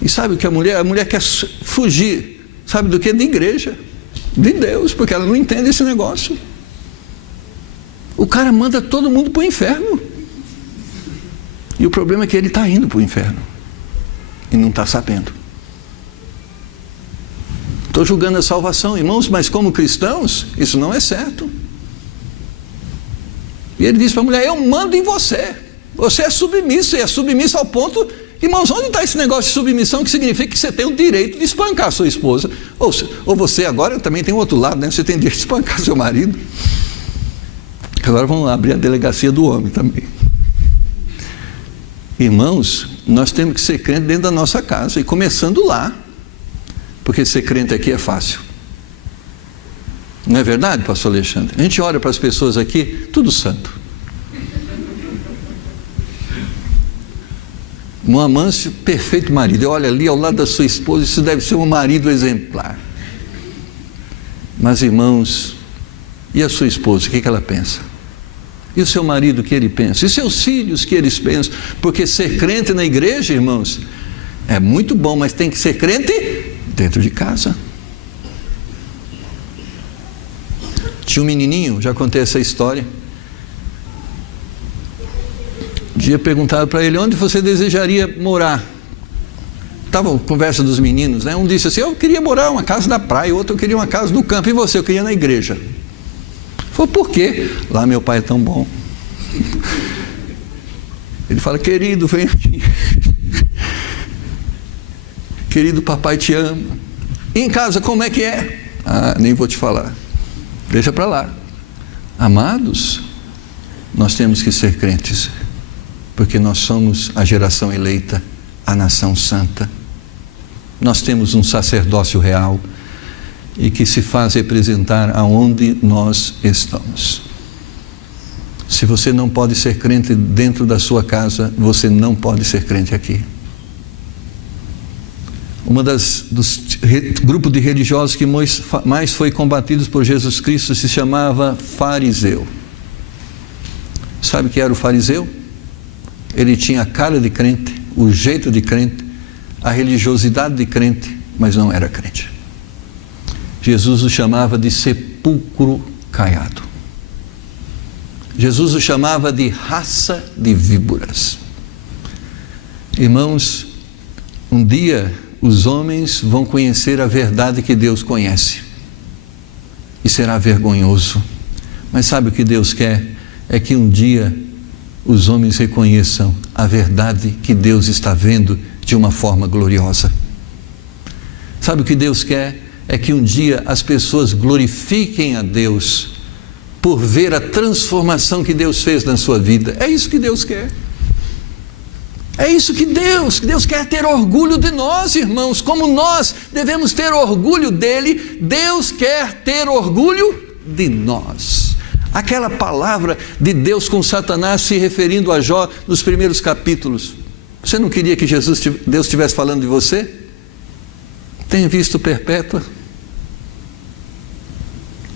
E sabe o que a mulher quer fugir, sabe do que? De igreja, de Deus, porque ela não entende esse negócio. O cara manda todo mundo para o inferno. E o problema é que ele está indo para o inferno e não está sabendo. Estou julgando a salvação, irmãos, mas como cristãos, isso não é certo. E ele disse para a mulher: eu mando em você. Você é submisso, e é submisso ao ponto... Irmãos, onde está esse negócio de submissão, que significa que você tem o direito de espancar a sua esposa? Ou você agora também tem o outro lado, né? Você tem o direito de espancar seu marido. Agora vamos abrir a delegacia do homem também. Irmãos, nós temos que ser crente dentro da nossa casa, e começando lá, porque ser crente aqui é fácil. Não é verdade, pastor Alexandre? A gente olha para as pessoas aqui, tudo santo. Um Amâncio, perfeito marido. Eu olho ali ao lado da sua esposa, isso deve ser um marido exemplar. Mas, irmãos, e a sua esposa, o que ela pensa? E o seu marido, o que ele pensa? E seus filhos, o que eles pensam? Porque ser crente na igreja, irmãos, é muito bom, mas tem que ser crente dentro de casa. Tinha um menininho, já contei essa história. Um dia perguntaram para ele: onde você desejaria morar? Estava a conversa dos meninos, né? Um disse assim: eu queria morar em uma casa da praia, outro eu queria uma casa do campo, e você? Eu queria na igreja. Falou: por quê? Lá meu pai é tão bom. Ele fala: querido, vem aqui. Querido, papai te ama. E em casa como é que é? Ah, nem vou te falar. Deixa para lá. Amados, nós temos que ser crentes, porque nós somos a geração eleita, a nação santa. Nós temos um sacerdócio real e que se faz representar aonde nós estamos. Se você não pode ser crente dentro da sua casa, você não pode ser crente aqui. Dos grupos de religiosos que mais foi combatidos por Jesus Cristo se chamava fariseu. Sabe o que era o fariseu? Ele tinha a cara de crente, o jeito de crente, a religiosidade de crente, mas não era crente. Jesus o chamava de sepulcro caiado. Jesus o chamava de raça de víboras. Irmãos, um dia os homens vão conhecer a verdade que Deus conhece, e será vergonhoso. Mas sabe o que Deus quer? É que um dia os homens reconheçam a verdade que Deus está vendo de uma forma gloriosa. Sabe o que Deus quer? É que um dia as pessoas glorifiquem a Deus por ver a transformação que Deus fez na sua vida. É isso que Deus quer. É isso que Deus quer ter orgulho de nós, irmãos. Como nós devemos ter orgulho dele, Deus quer ter orgulho de nós. Aquela palavra de Deus com Satanás se referindo a Jó nos primeiros capítulos. Você não queria que Deus estivesse falando de você? Tem visto Perpétua?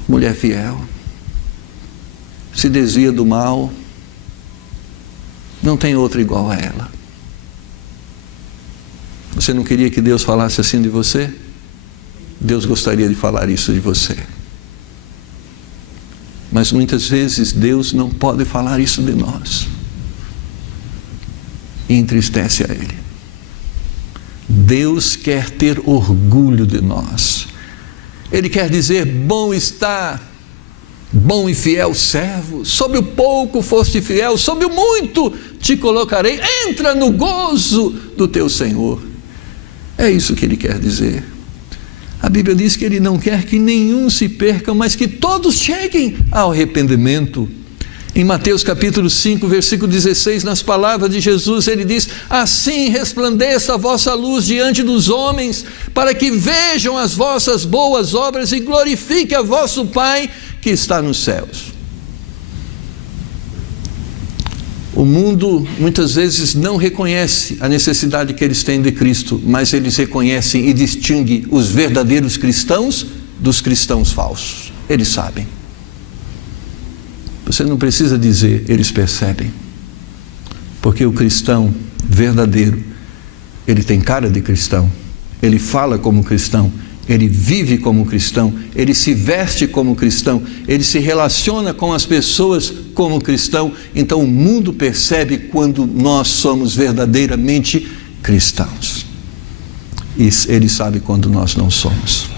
Mulher fiel, se desvia do mal, não tem outra igual a ela. Você não queria que Deus falasse assim de você? Deus gostaria de falar isso de você. Mas muitas vezes Deus não pode falar isso de nós, e entristece a Ele. Deus quer ter orgulho de nós. Ele quer dizer: bom está, bom e fiel servo, sobre o pouco foste fiel, sobre o muito te colocarei, entra no gozo do teu Senhor. É isso que Ele quer dizer. A Bíblia diz que Ele não quer que nenhum se perca, mas que todos cheguem ao arrependimento. Em Mateus capítulo 5, versículo 16, nas palavras de Jesus, Ele diz: assim resplandeça a vossa luz diante dos homens, para que vejam as vossas boas obras e glorifique a vosso Pai que está nos céus. O mundo muitas vezes não reconhece a necessidade que eles têm de Cristo, mas eles reconhecem e distinguem os verdadeiros cristãos dos cristãos falsos. Eles sabem. Você não precisa dizer, eles percebem. Porque o cristão verdadeiro, ele tem cara de cristão, ele fala como cristão, ele vive como cristão, ele se veste como cristão, ele se relaciona com as pessoas como cristão. Então o mundo percebe quando nós somos verdadeiramente cristãos, e ele sabe quando nós não somos.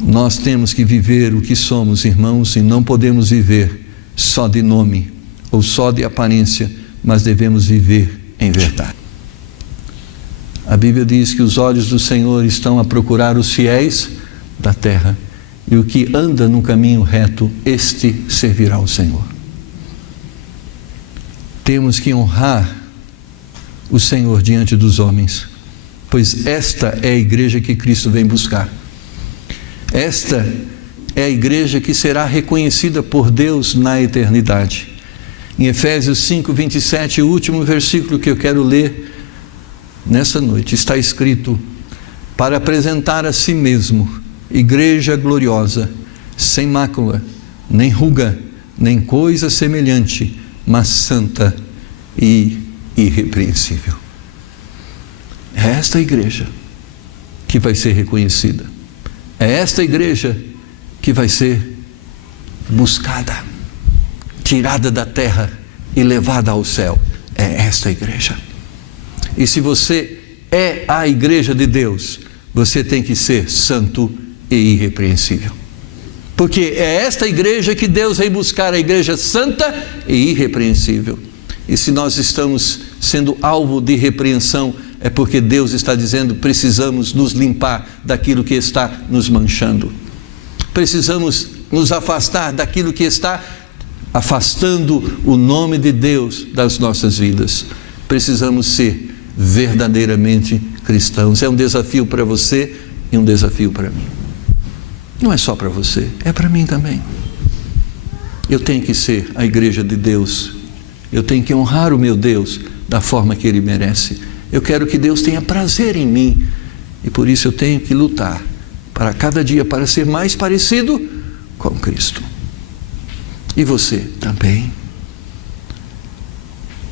Nós temos que viver o que somos, irmãos, e não podemos viver só de nome ou só de aparência, mas devemos viver em verdade. A Bíblia diz que os olhos do Senhor estão a procurar os fiéis da terra, e o que anda no caminho reto, este servirá ao Senhor. Temos que honrar o Senhor diante dos homens, pois esta é a igreja que Cristo vem buscar. Esta é a igreja que será reconhecida por Deus na eternidade. Em Efésios 5:27, o último versículo que eu quero ler nessa noite, está escrito: para apresentar a si mesmo igreja gloriosa, sem mácula, nem ruga, nem coisa semelhante, mas santa e irrepreensível. É esta igreja que vai ser reconhecida. É esta igreja que vai ser buscada, tirada da terra e levada ao céu. É esta igreja. E se você é a igreja de Deus, você tem que ser santo e irrepreensível. Porque é esta igreja que Deus vem buscar, a igreja santa e irrepreensível. E se nós estamos sendo alvo de repreensão, é porque Deus está dizendo: precisamos nos limpar daquilo que está nos manchando. Precisamos nos afastar daquilo que está afastando o nome de Deus das nossas vidas. Precisamos ser verdadeiramente cristãos. É um desafio para você e um desafio para mim. Não é só para você, é para mim também. Eu tenho que ser a igreja de Deus. Eu tenho que honrar o meu Deus da forma que Ele merece. Eu quero que Deus tenha prazer em mim, e por isso eu tenho que lutar para cada dia, para ser mais parecido com Cristo. E você também.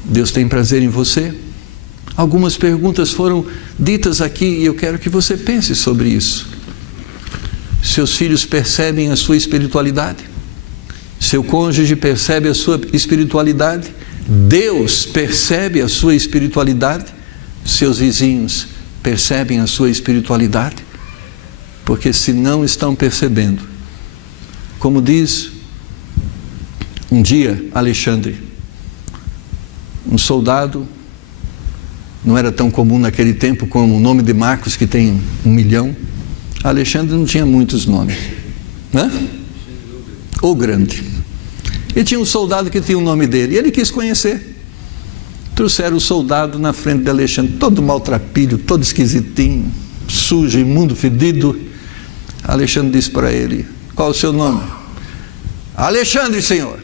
Deus tem prazer em você? Algumas perguntas foram ditas aqui e eu quero que você pense sobre isso. Seus filhos percebem a sua espiritualidade? Seu cônjuge percebe a sua espiritualidade? Deus percebe a sua espiritualidade? Seus vizinhos percebem a sua espiritualidade? Porque se não estão percebendo, como diz um dia Alexandre, um soldado, não era tão comum naquele tempo como o nome de Marcos, que tem 1 milhão. Alexandre não tinha muitos nomes, né? O Grande. E tinha um soldado que tinha o nome dele, e ele quis conhecer. Trouxeram o soldado na frente de Alexandre, todo maltrapilho, todo esquisitinho, sujo, imundo, fedido. Alexandre disse para ele: qual o seu nome? Alexandre, senhor.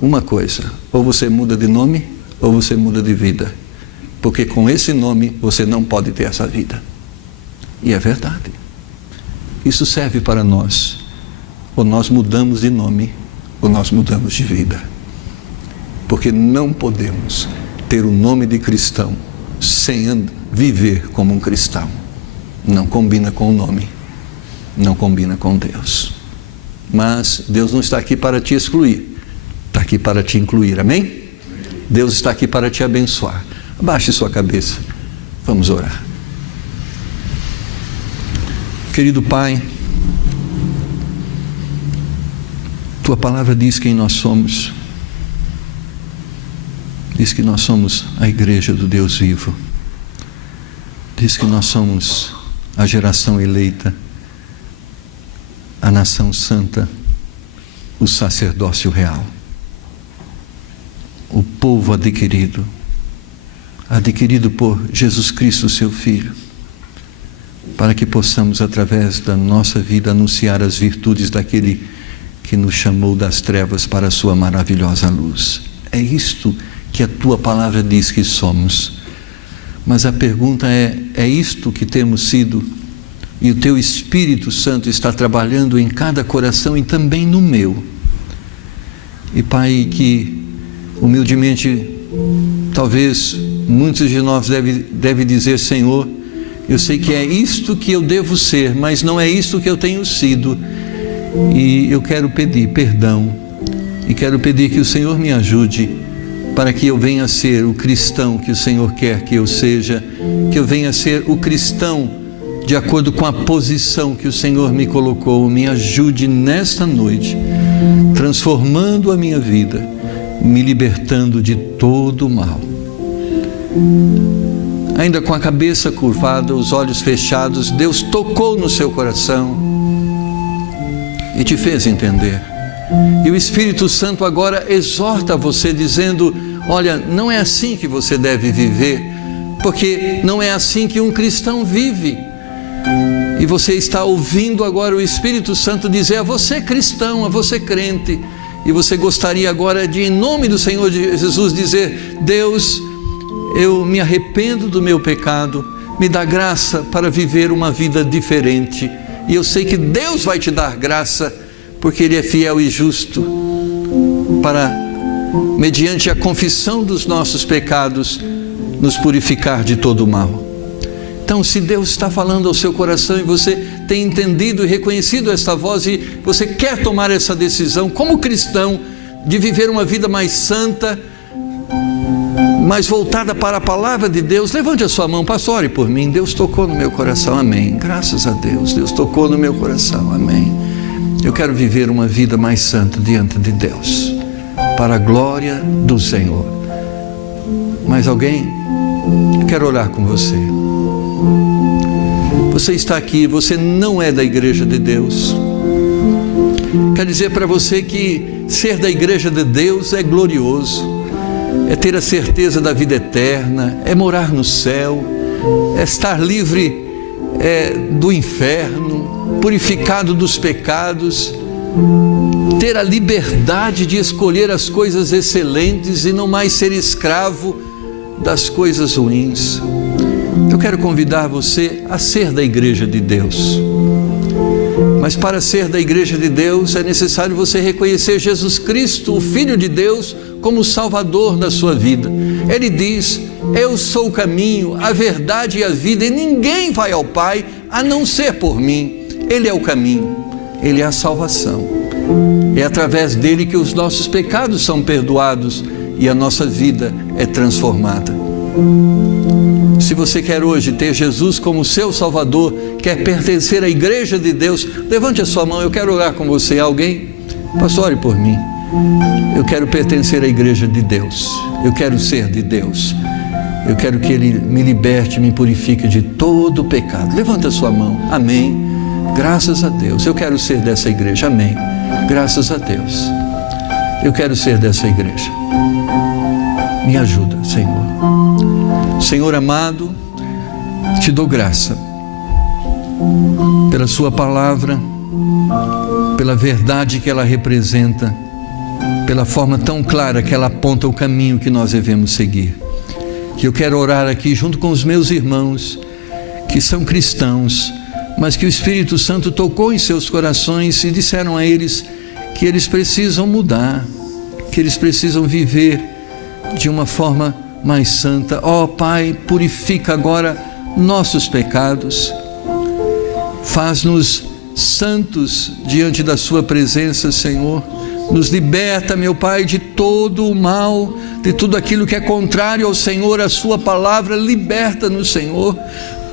Uma coisa, ou você muda de nome, ou você muda de vida, porque com esse nome você não pode ter essa vida. E é verdade. Isso serve para nós. Ou nós mudamos de nome, ou nós mudamos de vida. Porque não podemos ter o nome de cristão sem viver como um cristão. Não combina com o nome, não combina com Deus. Mas Deus não está aqui para te excluir, está aqui para te incluir, amém? Deus está aqui para te abençoar. Abaixe sua cabeça, vamos orar. Querido Pai, Tua palavra diz quem nós somos. Diz que nós somos a igreja do Deus vivo. Diz que nós somos a geração eleita, a nação santa, o sacerdócio real, o povo adquirido por Jesus Cristo, seu Filho, para que possamos, através da nossa vida, anunciar as virtudes daquele que nos chamou das trevas para a sua maravilhosa luz. É isto que a Tua palavra diz que somos. Mas a pergunta é isto que temos sido? E o Teu Espírito Santo está trabalhando em cada coração e também no meu. E Pai, que humildemente, talvez muitos de nós devem dizer: Senhor, eu sei que é isto que eu devo ser, mas não é isto que eu tenho sido. E eu quero pedir perdão, e quero pedir que o Senhor me ajude, para que eu venha a ser o cristão que o Senhor quer que eu seja, que eu venha a ser o cristão de acordo com a posição que o Senhor me colocou. Me ajude nesta noite, transformando a minha vida, me libertando de todo o mal. Ainda com a cabeça curvada, os olhos fechados, Deus tocou no seu coração e te fez entender. E o Espírito Santo agora exorta você dizendo: olha, não é assim que você deve viver, porque não é assim que um cristão vive. E você está ouvindo agora o Espírito Santo dizer a você cristão, a você crente, e você gostaria agora de, em nome do Senhor Jesus, dizer: Deus, eu me arrependo do meu pecado, me dá graça para viver uma vida diferente. E eu sei que Deus vai te dar graça, porque Ele é fiel e justo para, mediante a confissão dos nossos pecados, nos purificar de todo o mal. Então, se Deus está falando ao seu coração e você tem entendido e reconhecido esta voz e você quer tomar essa decisão como cristão de viver uma vida mais santa, mais voltada para a palavra de Deus, levante a sua mão, pastor, ore por mim. Deus tocou no meu coração, amém. Graças a Deus, Deus tocou no meu coração, amém. Eu quero viver uma vida mais santa diante de Deus, para a glória do Senhor. Mais alguém? Eu quero orar com você. Você está aqui, você não é da igreja de Deus. Quero dizer para você que ser da igreja de Deus é glorioso, é ter a certeza da vida eterna, é morar no céu, é estar livre do inferno, purificado dos pecados, ter a liberdade de escolher as coisas excelentes e não mais ser escravo das coisas ruins. Eu quero convidar você a ser da igreja de Deus. Mas para ser da igreja de Deus é necessário você reconhecer Jesus Cristo, o Filho de Deus, como o Salvador da sua vida. Ele diz: eu sou o caminho, a verdade e a vida, e ninguém vai ao Pai a não ser por mim. Ele é o caminho, Ele é a salvação. É através dele que os nossos pecados são perdoados e a nossa vida é transformada. Se você quer hoje ter Jesus como seu Salvador, quer pertencer à igreja de Deus, levante a sua mão, eu quero orar com você. Alguém? Pastor, ore por mim. Eu quero pertencer à igreja de Deus, eu quero ser de Deus, eu quero que Ele me liberte, me purifique de todo o pecado. Levanta a sua mão, amém. Graças a Deus, eu quero ser dessa igreja, amém. Graças a Deus, eu quero ser dessa igreja. Me ajuda, Senhor. Senhor amado, te dou graça pela sua palavra, pela verdade que ela representa, pela forma tão clara que ela aponta o caminho que nós devemos seguir. Que eu quero orar aqui junto com os meus irmãos que são cristãos, mas que o Espírito Santo tocou em seus corações e disseram a eles que eles precisam mudar, que eles precisam viver de uma forma mais santa. Ó Pai, purifica agora nossos pecados, faz-nos santos diante da sua presença, Senhor. Nos liberta, meu Pai, de todo o mal, de tudo aquilo que é contrário ao Senhor, a sua palavra. Liberta-nos, Senhor,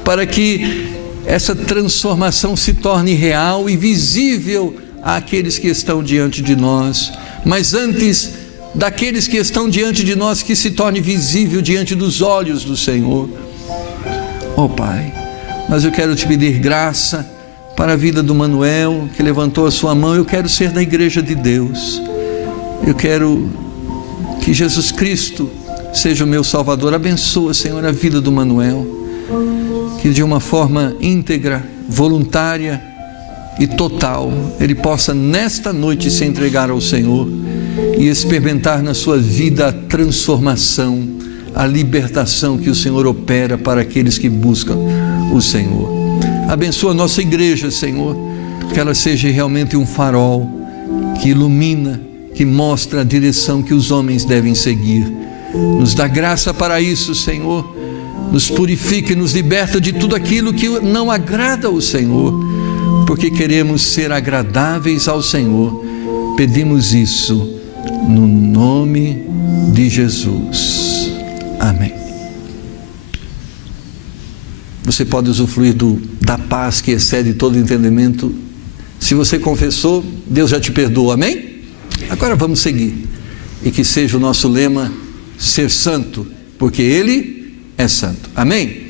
para que essa transformação se torne real e visível àqueles que estão diante de nós. Mas antes daqueles que estão diante de nós, que se torne visível diante dos olhos do Senhor. Ó Pai, mas eu quero te pedir graça para a vida do Manuel, que levantou a sua mão. Eu quero ser da igreja de Deus, eu quero que Jesus Cristo seja o meu Salvador. Abençoa, Senhor, a vida do Manuel, que de uma forma íntegra, voluntária e total, ele possa nesta noite se entregar ao Senhor e experimentar na sua vida a transformação, a libertação que o Senhor opera para aqueles que buscam o Senhor. Abençoa a nossa igreja, Senhor, que ela seja realmente um farol que ilumina, que mostra a direção que os homens devem seguir. Nos dá graça para isso, Senhor. Nos purifica e nos liberta de tudo aquilo que não agrada ao Senhor, porque queremos ser agradáveis ao Senhor. Pedimos isso no nome de Jesus. Amém. Você pode usufruir da paz que excede todo entendimento. Se você confessou, Deus já te perdoou. Amém? Agora vamos seguir. E que seja o nosso lema, ser santo, porque Ele é santo. Amém?